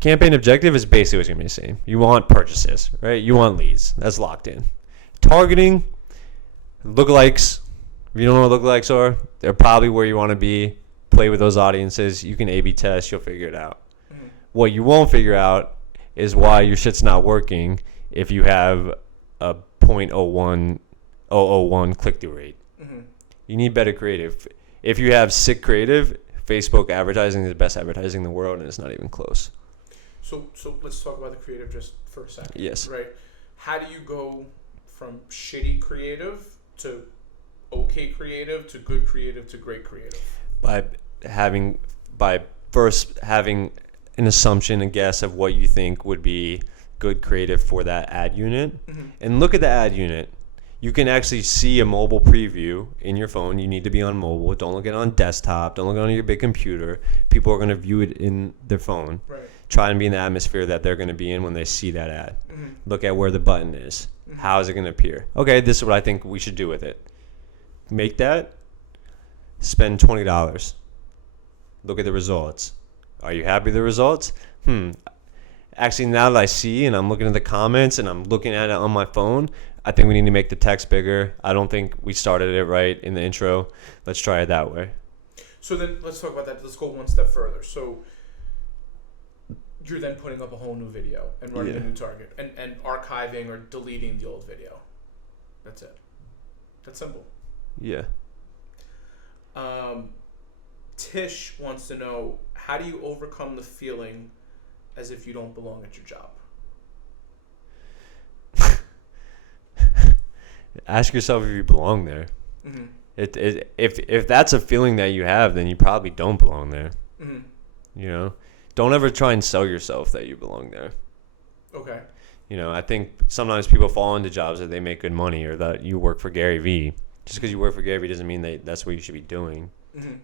Campaign objective is basically what's going to be the same. You want purchases, right? You want leads. That's locked in. Targeting, lookalikes. If you don't know what lookalikes are, they're probably where you want to be. play with those audiences. You can A/B test. You'll figure it out. What you won't figure out is why your shit's not working if you have a 0.01001 click-through rate. You need better creative. If you have sick creative, Facebook advertising is the best advertising in the world, and it's not even close. So let's talk about the creative just for a second. Yes. Right. How do you go from shitty creative to okay creative to good creative to great creative? By first having an assumption, a guess of what you think would be good creative for that ad unit, and look at the ad unit. You can actually see a mobile preview in your phone. You need to be on mobile. Don't look at it on desktop. Don't look at it on your big computer. People are going to view it in their phone. Right. Try and be in the atmosphere that they're going to be in when they see that ad. Look at where the button is. How is it going to appear? Okay, this is what I think we should do with it. Make that. Spend $20. Look at the results. Are you happy with the results? Actually, now that I see and I'm looking at the comments and I'm looking at it on my phone, I think we need to make the text bigger. I don't think we started it right in the intro. Let's try it that way. So then let's talk about that. Let's go one step further. So you're then putting up a whole new video and running a new target and archiving or deleting the old video. That's it. That's simple. Yeah. Tish wants to know, how do you overcome the feeling as if you don't belong at your job? Ask yourself if you belong there. If that's a feeling that you have, then you probably don't belong there. You know, don't ever try and sell yourself that you belong there. Okay. You know, I think sometimes people fall into jobs that they make good money or that you work for Gary Vee. Just because you work for Gary Vee doesn't mean that's what you should be doing.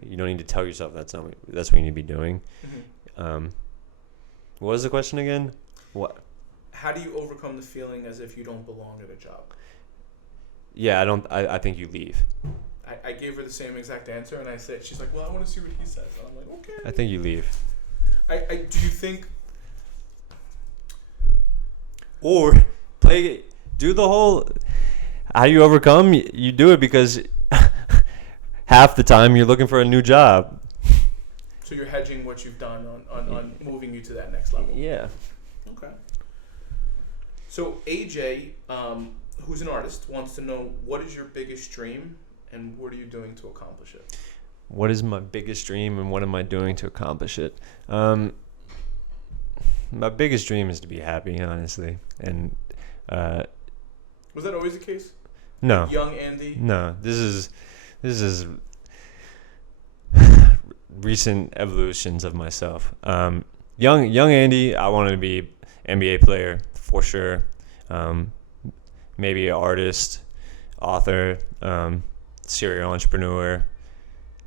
You don't need to tell yourself that's what you need to be doing. What was the question again? What? How do you overcome the feeling as if you don't belong at a job? Yeah, I think you leave. I gave her the same exact answer, and I said, she's like, well, I want to see what he says. And I'm like, okay. I think you leave. Do you think... Or do the whole... How do you overcome? You do it because half the time you're looking for a new job. So you're hedging what you've done on moving you to that next level. Yeah. Okay. So AJ... who's an artist, wants to know, what is your biggest dream and what are you doing to accomplish it? What is my biggest dream and what am I doing to accomplish it? My biggest dream is to be happy, honestly. And was that always the case? No. Like young Andy? No. This is recent evolutions of myself. Young Andy, I wanted to be NBA player for sure. Maybe an artist, author, serial entrepreneur.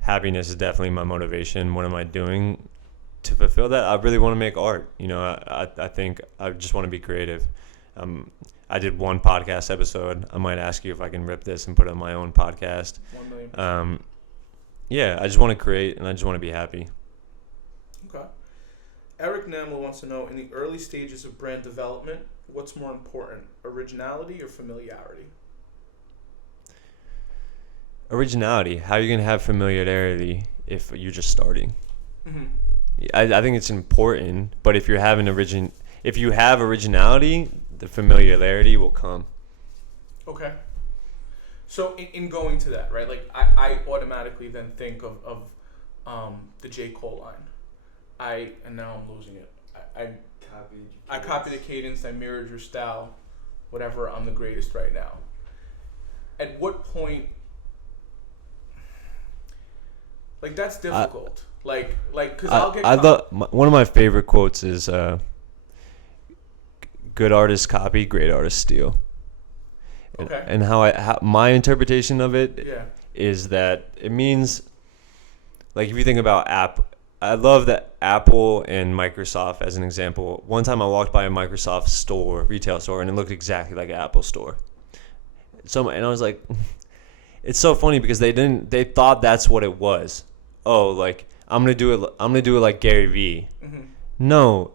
Happiness is definitely my motivation. What am I doing to fulfill that? I really want to make art. You know, I think I just want to be creative. I did one podcast episode. I might ask you if I can rip this and put it on my own podcast. 1,000,000%. Yeah, I just want to create and I just want to be happy. Okay. Eric Namel wants to know, in the early stages of brand development, what's more important, originality or familiarity? Originality. How are you going to have familiarity if you're just starting? I think it's important, but if you have originality, the familiarity will come. Okay. So in going to that, right? Like I automatically then think of the J. Cole line. And now I'm losing it. I copied the cadence, I mirrored your style, whatever, I'm the greatest right now. At what point, like, that's difficult. Because I'll get... one of my favorite quotes is, good artists copy, great artists steal. Okay. And how my interpretation of it is that it means, like, if you think about I love that Apple and Microsoft as an example. One time I walked by a Microsoft retail store, and it looked exactly like an Apple store. And I was like, it's so funny because they thought that's what it was. Oh, like I'm gonna do it like Gary Vee. Mm-hmm. No,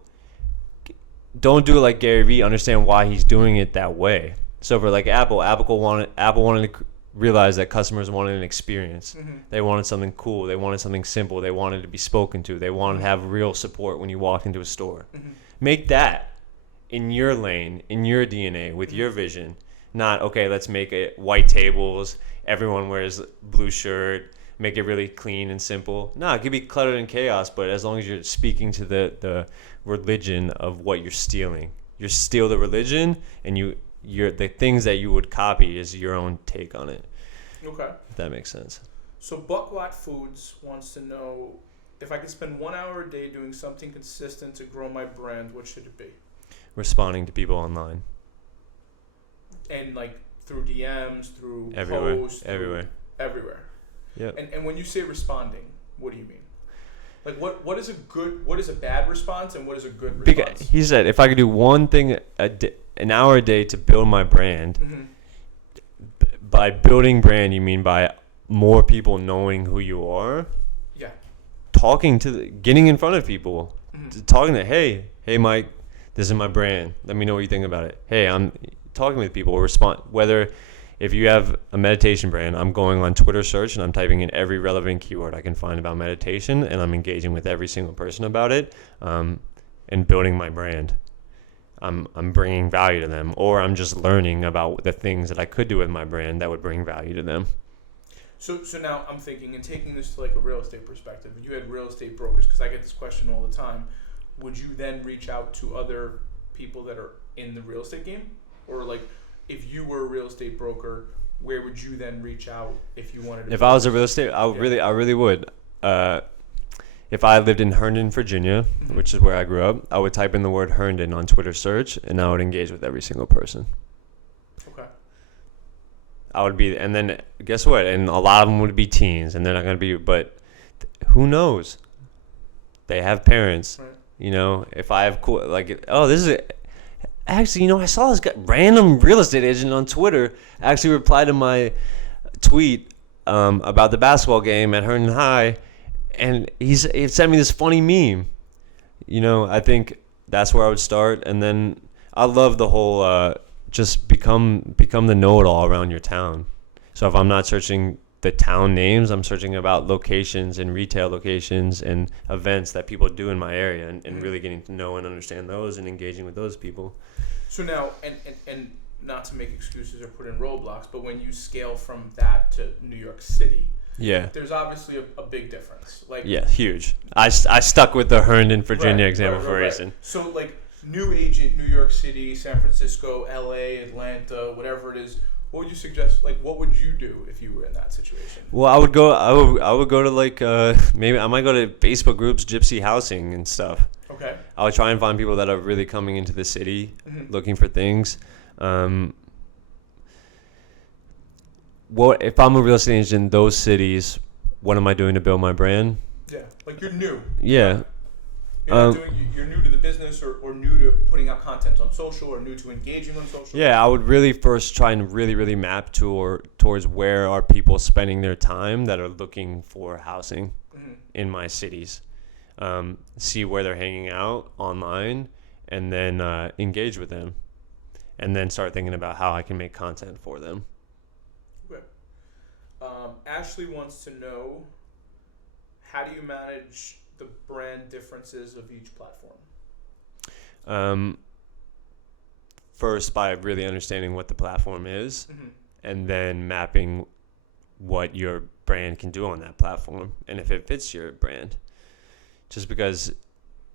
don't do it like Gary Vee. Understand why he's doing it that way. So for like Apple wanted to realized that customers wanted an experience. Mm-hmm. They wanted something cool. They wanted something simple. They wanted to be spoken to. They wanted to have real support when you walked into a store. Mm-hmm. Make that in your lane, in your DNA, with your vision. Not, okay, let's make it white tables, everyone wears blue shirt, make it really clean and simple. No, it could be cluttered and chaos, but as long as you're speaking to the religion of what you're stealing. You steal the religion, and you're the things that you would copy is your own take on it. Okay. If that makes sense. So Buckwat Foods wants to know, if I could spend 1 hour a day doing something consistent to grow my brand, what should it be? Responding to people online. And like through DMs, through Everywhere. posts, Everywhere. Everywhere. Yeah. And when you say responding, what do you mean? Like what is a bad response and what is a good response? He said if I could do one thing an hour a day to build my brand. Mm-hmm. By building brand, you mean by more people knowing who you are? Yeah. Getting in front of people, Mm-hmm. talking to, hey Mike, this is my brand. Let me know what you think about it. Hey, I'm talking with people. Respond. Whether if you have a meditation brand, I'm going on Twitter search and I'm typing in every relevant keyword I can find about meditation, and I'm engaging with every single person about it, and building my brand. I'm bringing value to them, or I'm just learning about the things that I could do with my brand that would bring value to them. So now I'm thinking, and taking this to like a real estate perspective, if you had real estate brokers, because I get this question all the time, would you then reach out to other people that are in the real estate game? Or like, if you were a real estate broker, where would you then reach out if you wanted to? If I was a real estate, I really would. If I lived in Herndon, Virginia, Mm-hmm. which is where I grew up, I would type in the word Herndon on Twitter search, and I would engage with every single person. Okay. I would be, and then guess what? And a lot of them would be teens, and they're not going to be, but who knows? They have parents. Right. You know, if I have cool, like, oh, this is actually, you know, I saw this guy, random real estate agent on Twitter actually replied to my tweet about the basketball game at Herndon High, and he sent me this funny meme. You know, I think that's where I would start, and then I love the whole just become the know-it-all around your town. So if I'm not searching the town names, I'm searching about locations and retail locations and events that people do in my area, and really getting to know and understand those and engaging with those people. So now, and not to make excuses or put in roadblocks, but when you scale from that to New York City, Yeah. there's obviously a big difference. Like, Yeah, huge. I stuck with the Herndon, Virginia Right, example right, for a right. reason. So like new agent, New York City, San Francisco, LA, Atlanta, whatever it is, what would you suggest? Like, what would you do if you were in that situation? Well, I would go to like maybe I might go to Facebook groups, Gypsy Housing and stuff. Okay. I would try and find people that are really coming into the city, Mm-hmm. looking for things. What if I'm a real estate agent in those cities? What am I doing to build my brand? Yeah. Like you're new. Yeah. You're new to the business or new to putting out content on social or new to engaging on social. Yeah, I would really first try and really map towards where are people spending their time that are looking for housing Mm-hmm. in my cities. See where they're hanging out online, and then engage with them, and then start thinking about how I can make content for them. Okay. Ashley wants to know, how do you manage the brand differences of each platform? First, by really understanding what the platform is, Mm-hmm. and then mapping what your brand can do on that platform, and if it fits your brand. Just because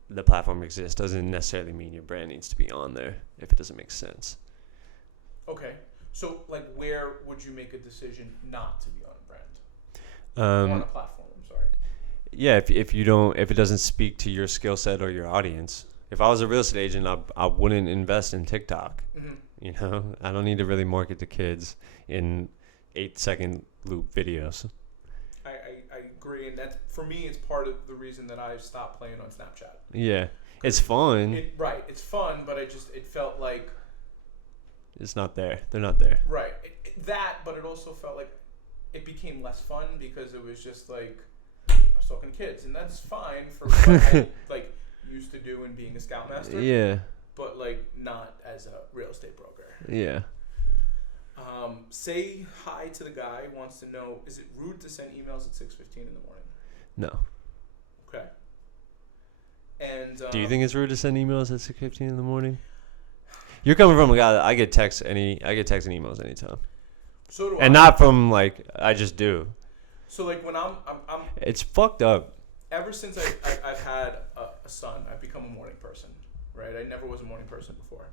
the platform exists doesn't necessarily mean your brand needs to be on there if it doesn't make sense. Okay. So, like, where would you make a decision not to be on a brand? On a platform, I'm sorry. Yeah, if it doesn't speak to your skill set or your audience. If I was a real estate agent, I wouldn't invest in TikTok. Mm-hmm. You know, I don't need to really market to kids in 8-second loop videos. I agree, and that's, for me, it's part of the reason that I stopped playing on Snapchat. Yeah, it's fun. It's fun, but it felt like... It's not there. They're not there. Right. But it also felt like it became less fun because it was just like, I was talking to kids, and that's fine for what I like used to do in being a scoutmaster. Yeah. But like not as a real estate broker. Yeah. Say hi to the guy who wants to know, is it rude to send emails at 6:15 in the morning? No. Okay. And Do you think it's rude to send emails at 6:15 in the morning? You're coming from a guy that I get texts and emails anytime. So do I. And not from like I just do. So like when I'm it's fucked up. Ever since I've had a son, I've become a morning person, right? I never was a morning person before.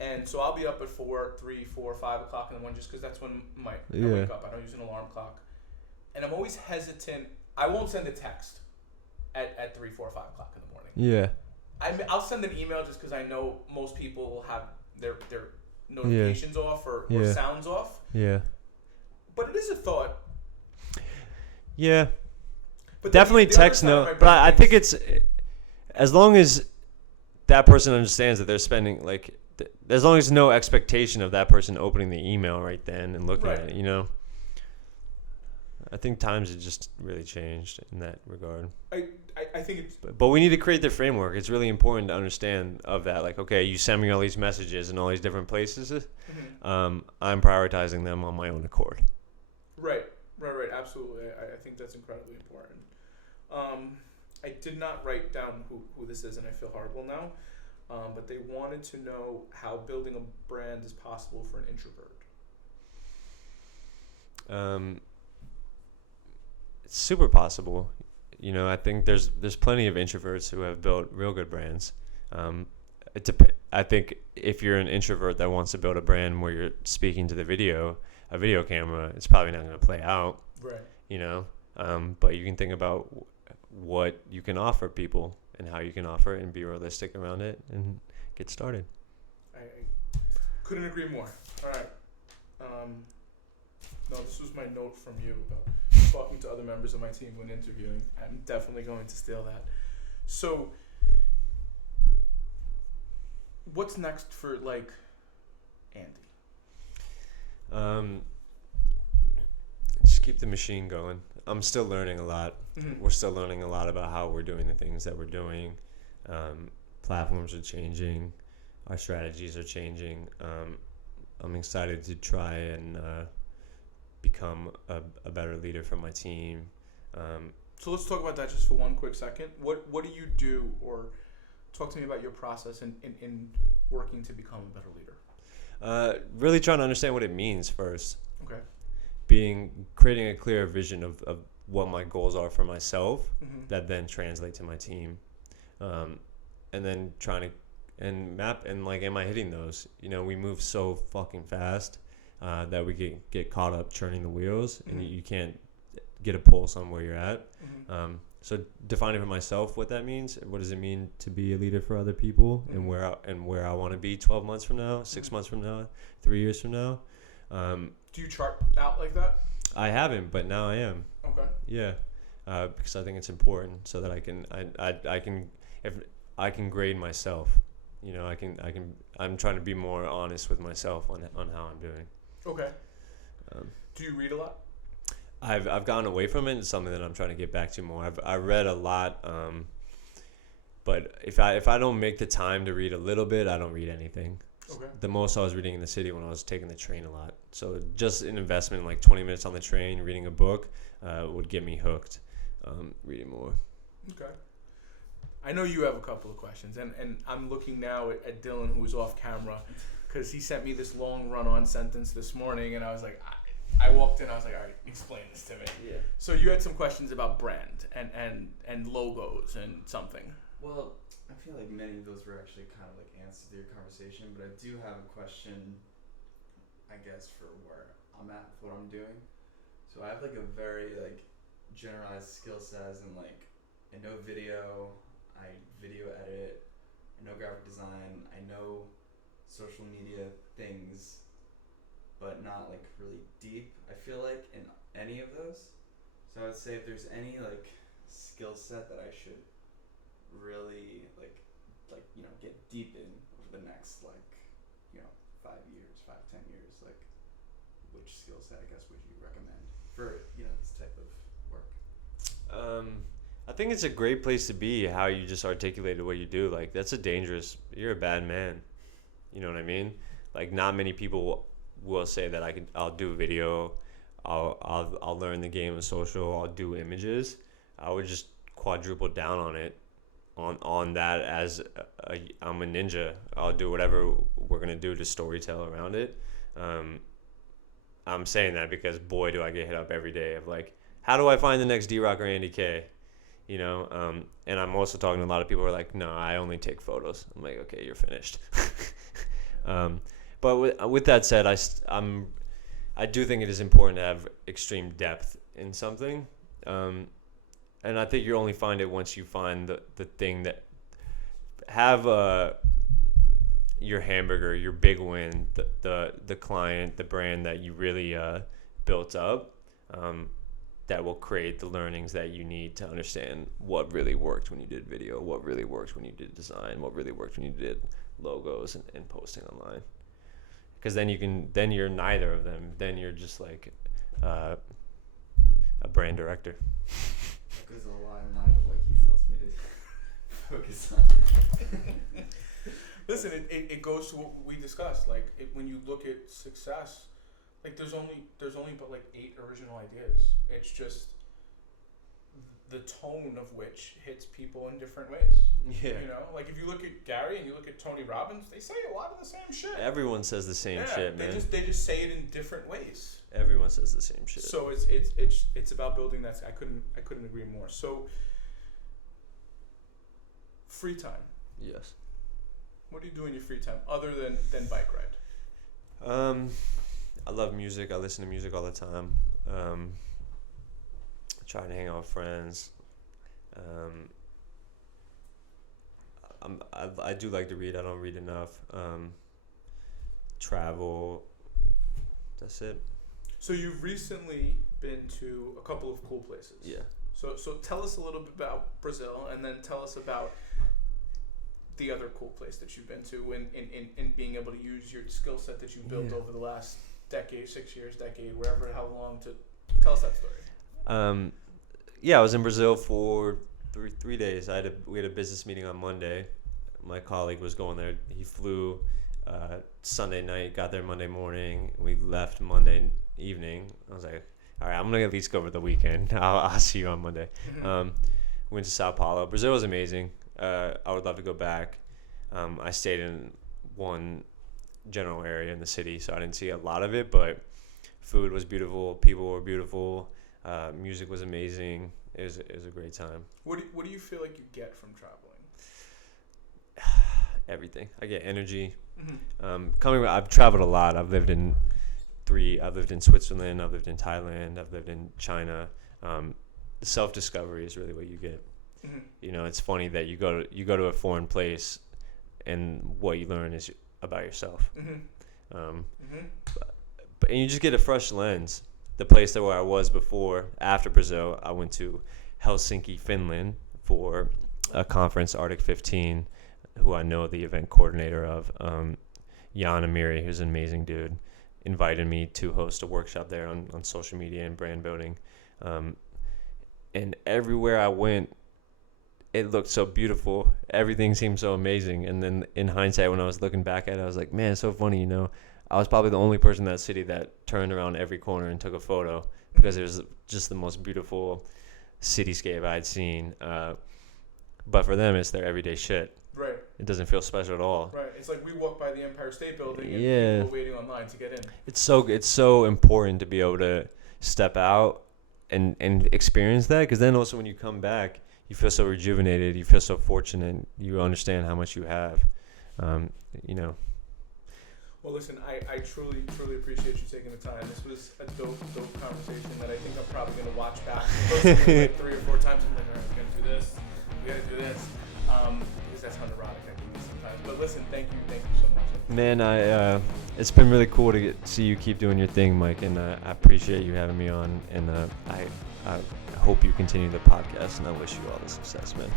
And so I'll be up at 4, 3, 4, 5 o'clock in the morning just because that's when I wake up. I don't use an alarm clock. And I'm always hesitant. I won't send a text at 3, 4, 5 o'clock in the morning. Yeah. I'll send an email just because I know most people will have their notifications off or sounds off. Yeah. But it is a thought. Yeah. But definitely text no. But I think it's as long as that person understands that they're spending like as long as no expectation of that person opening the email right then and looking at it, you know. I think times have just really changed in that regard. I think it's... But we need to create the framework. It's really important to understand of that. Like, okay, you send me all these messages in all these different places. Mm-hmm. I'm prioritizing them on my own accord. Right. Absolutely. I think that's incredibly important. I did not write down who this is, and I feel horrible now. But they wanted to know how building a brand is possible for an introvert. It's super possible. You know, I think there's plenty of introverts who have built real good brands. I think if you're an introvert that wants to build a brand where you're speaking to a video camera, it's probably not going to play out. Right. You know, but you can think about what you can offer people and how you can offer it and be realistic around it and get started. I couldn't agree more. All right. No, this was my note from you about talking to other members of my team when interviewing. I'm definitely going to steal that. So, what's next for, like, Andy? Just keep the machine going. I'm still learning a lot. Mm-hmm. We're still learning a lot about how we're doing the things that we're doing. Platforms are changing. Our strategies are changing. I'm excited to try and become a better leader for my team. So let's talk about that just for one quick second. What do you do, or talk to me about your process in working to become a better leader? Really trying to understand what it means first. Okay. Creating a clear vision of what my goals are for myself, mm-hmm. that then translate to my team, and then trying to map and like, am I hitting those? You know, we move so fucking fast that we get caught up churning the wheels, mm-hmm. and you can't get a pulse on where you're at. Mm-hmm. So defining for myself what that means. What does it mean to be a leader for other people, mm-hmm. and where I want to be 12 months from now, 6 mm-hmm. months from now, 3 years from now. Do you chart out like that? I haven't, but now I am. Okay. Yeah, because I think it's important so that I can grade myself. You know, I'm trying to be more honest with myself on how I'm doing. Okay. Do you read a lot? I've gotten away from it. It's something that I'm trying to get back to more. I read a lot, but if I don't make the time to read a little bit, I don't read anything. Okay. The most I was reading in the city when I was taking the train a lot. So just an investment, like 20 minutes on the train, reading a book, would get me hooked. Reading more. Okay. I know you have a couple of questions, and I'm looking now at Dylan, who was off camera, because he sent me this long run-on sentence this morning, and I was like, I walked in, I was like, all right, explain this to me. Yeah. So you had some questions about brand and logos and something. Well, I feel like many of those were actually kind of like answers to your conversation, but I do have a question, I guess, for where I'm at with what I'm doing. So I have like a very like generalized skill set, as in like I know video, I video edit, I know graphic design, I know social media things, but not like really deep, I feel like, in any of those. So I would say if there's any like skill set that I should really like you know get deep in over the next like 5 years, 10 years, like which skill set I guess would you recommend for this type of work? I think it's a great place to be. How you just articulated what you do, like you're a bad man. You know what I mean? Like not many people will say that I'll do video, I'll learn the game of social, I'll do images, I would just quadruple down on it, on that as I'm a ninja. I'll do whatever we're gonna do to storytell around it. I'm saying that because boy do I get hit up every day of like, how do I find the next D-Rock or Andy K? You know, and I'm also talking to a lot of people who are like, no, I only take photos. I'm like, okay, you're finished. But with that said, I do think it is important to have extreme depth in something. And I think you only find it once you find the thing that have your hamburger, your big win, the client, the brand that you really built up, that will create the learnings that you need to understand what really worked when you did video, what really worked when you did design, what really worked when you did logos and posting online. Because then you're neither of them. Then you're just like a brand director. There's a lot in line of what he tells me to focus on. Listen, it goes to what we discussed. Like when you look at success, like there's only but like 8 original ideas. It's just the tone of which hits people in different ways. Yeah. You know, like if you look at Gary and you look at Tony Robbins, they say a lot of the same shit. Everyone says the same shit, man. They just say it in different ways. Everyone says the same shit. So it's about building that. I couldn't agree more. So free time. Yes. What do you do in your free time other than bike ride? I love music. I listen to music all the time. Try to hang out with friends. I do like to read. I don't read enough. Travel. That's it. So you've recently been to a couple of cool places. Yeah. So tell us a little bit about Brazil, and then tell us about the other cool place that you've been to, in being able to use your skill set that you built over the last decade, 6 years, wherever, how long, to tell us that story. Yeah, I was in Brazil for 3 days. We had a business meeting on Monday. My colleague was going there. He flew Sunday night, got there Monday morning. We left Monday evening. I was like, all right, I'm going to at least go over the weekend. I'll see you on Monday. Went to Sao Paulo. Brazil was amazing. I would love to go back. I stayed in one general area in the city, so I didn't see a lot of it, but food was beautiful, people were beautiful, music was amazing. It was a great time. What do you feel like you get from traveling? Everything. I get energy. Mm-hmm. I've traveled a lot. I've lived in Switzerland, I've lived in Thailand, I've lived in China. Self-discovery is really what you get. Mm-hmm. You know, it's funny that you go to a foreign place and what you learn is about yourself. Mm-hmm. But you just get a fresh lens. The place where I was before, after Brazil, I went to Helsinki, Finland for a conference, Arctic 15, who I know the event coordinator of, Jan Amiri, who's an amazing dude, invited me to host a workshop there on social media and brand building. And everywhere I went, it looked so beautiful. Everything seemed so amazing. And then in hindsight, when I was looking back at it, I was like, man, it's so funny, you know. I was probably the only person in that city that turned around every corner and took a photo because it was just the most beautiful cityscape I'd seen. But for them, it's their everyday shit. Right. It doesn't feel special at all. Right. It's like we walk by the Empire State Building and people are waiting online to get in. It's so important to be able to step out and experience that, because then also when you come back, you feel so rejuvenated, you feel so fortunate, you understand how much you have, you know. Well, listen, I truly appreciate you taking the time. This was a dope conversation that I think I'm probably going to watch back like 3 or 4 times. I'm like, all right, we got to do this, because that's how neurotic I can be sometimes. But listen, thank you so much. Man, it's been really cool to see you keep doing your thing, Mike, and I appreciate you having me on, and I hope you continue the podcast, and I wish you all the success, man.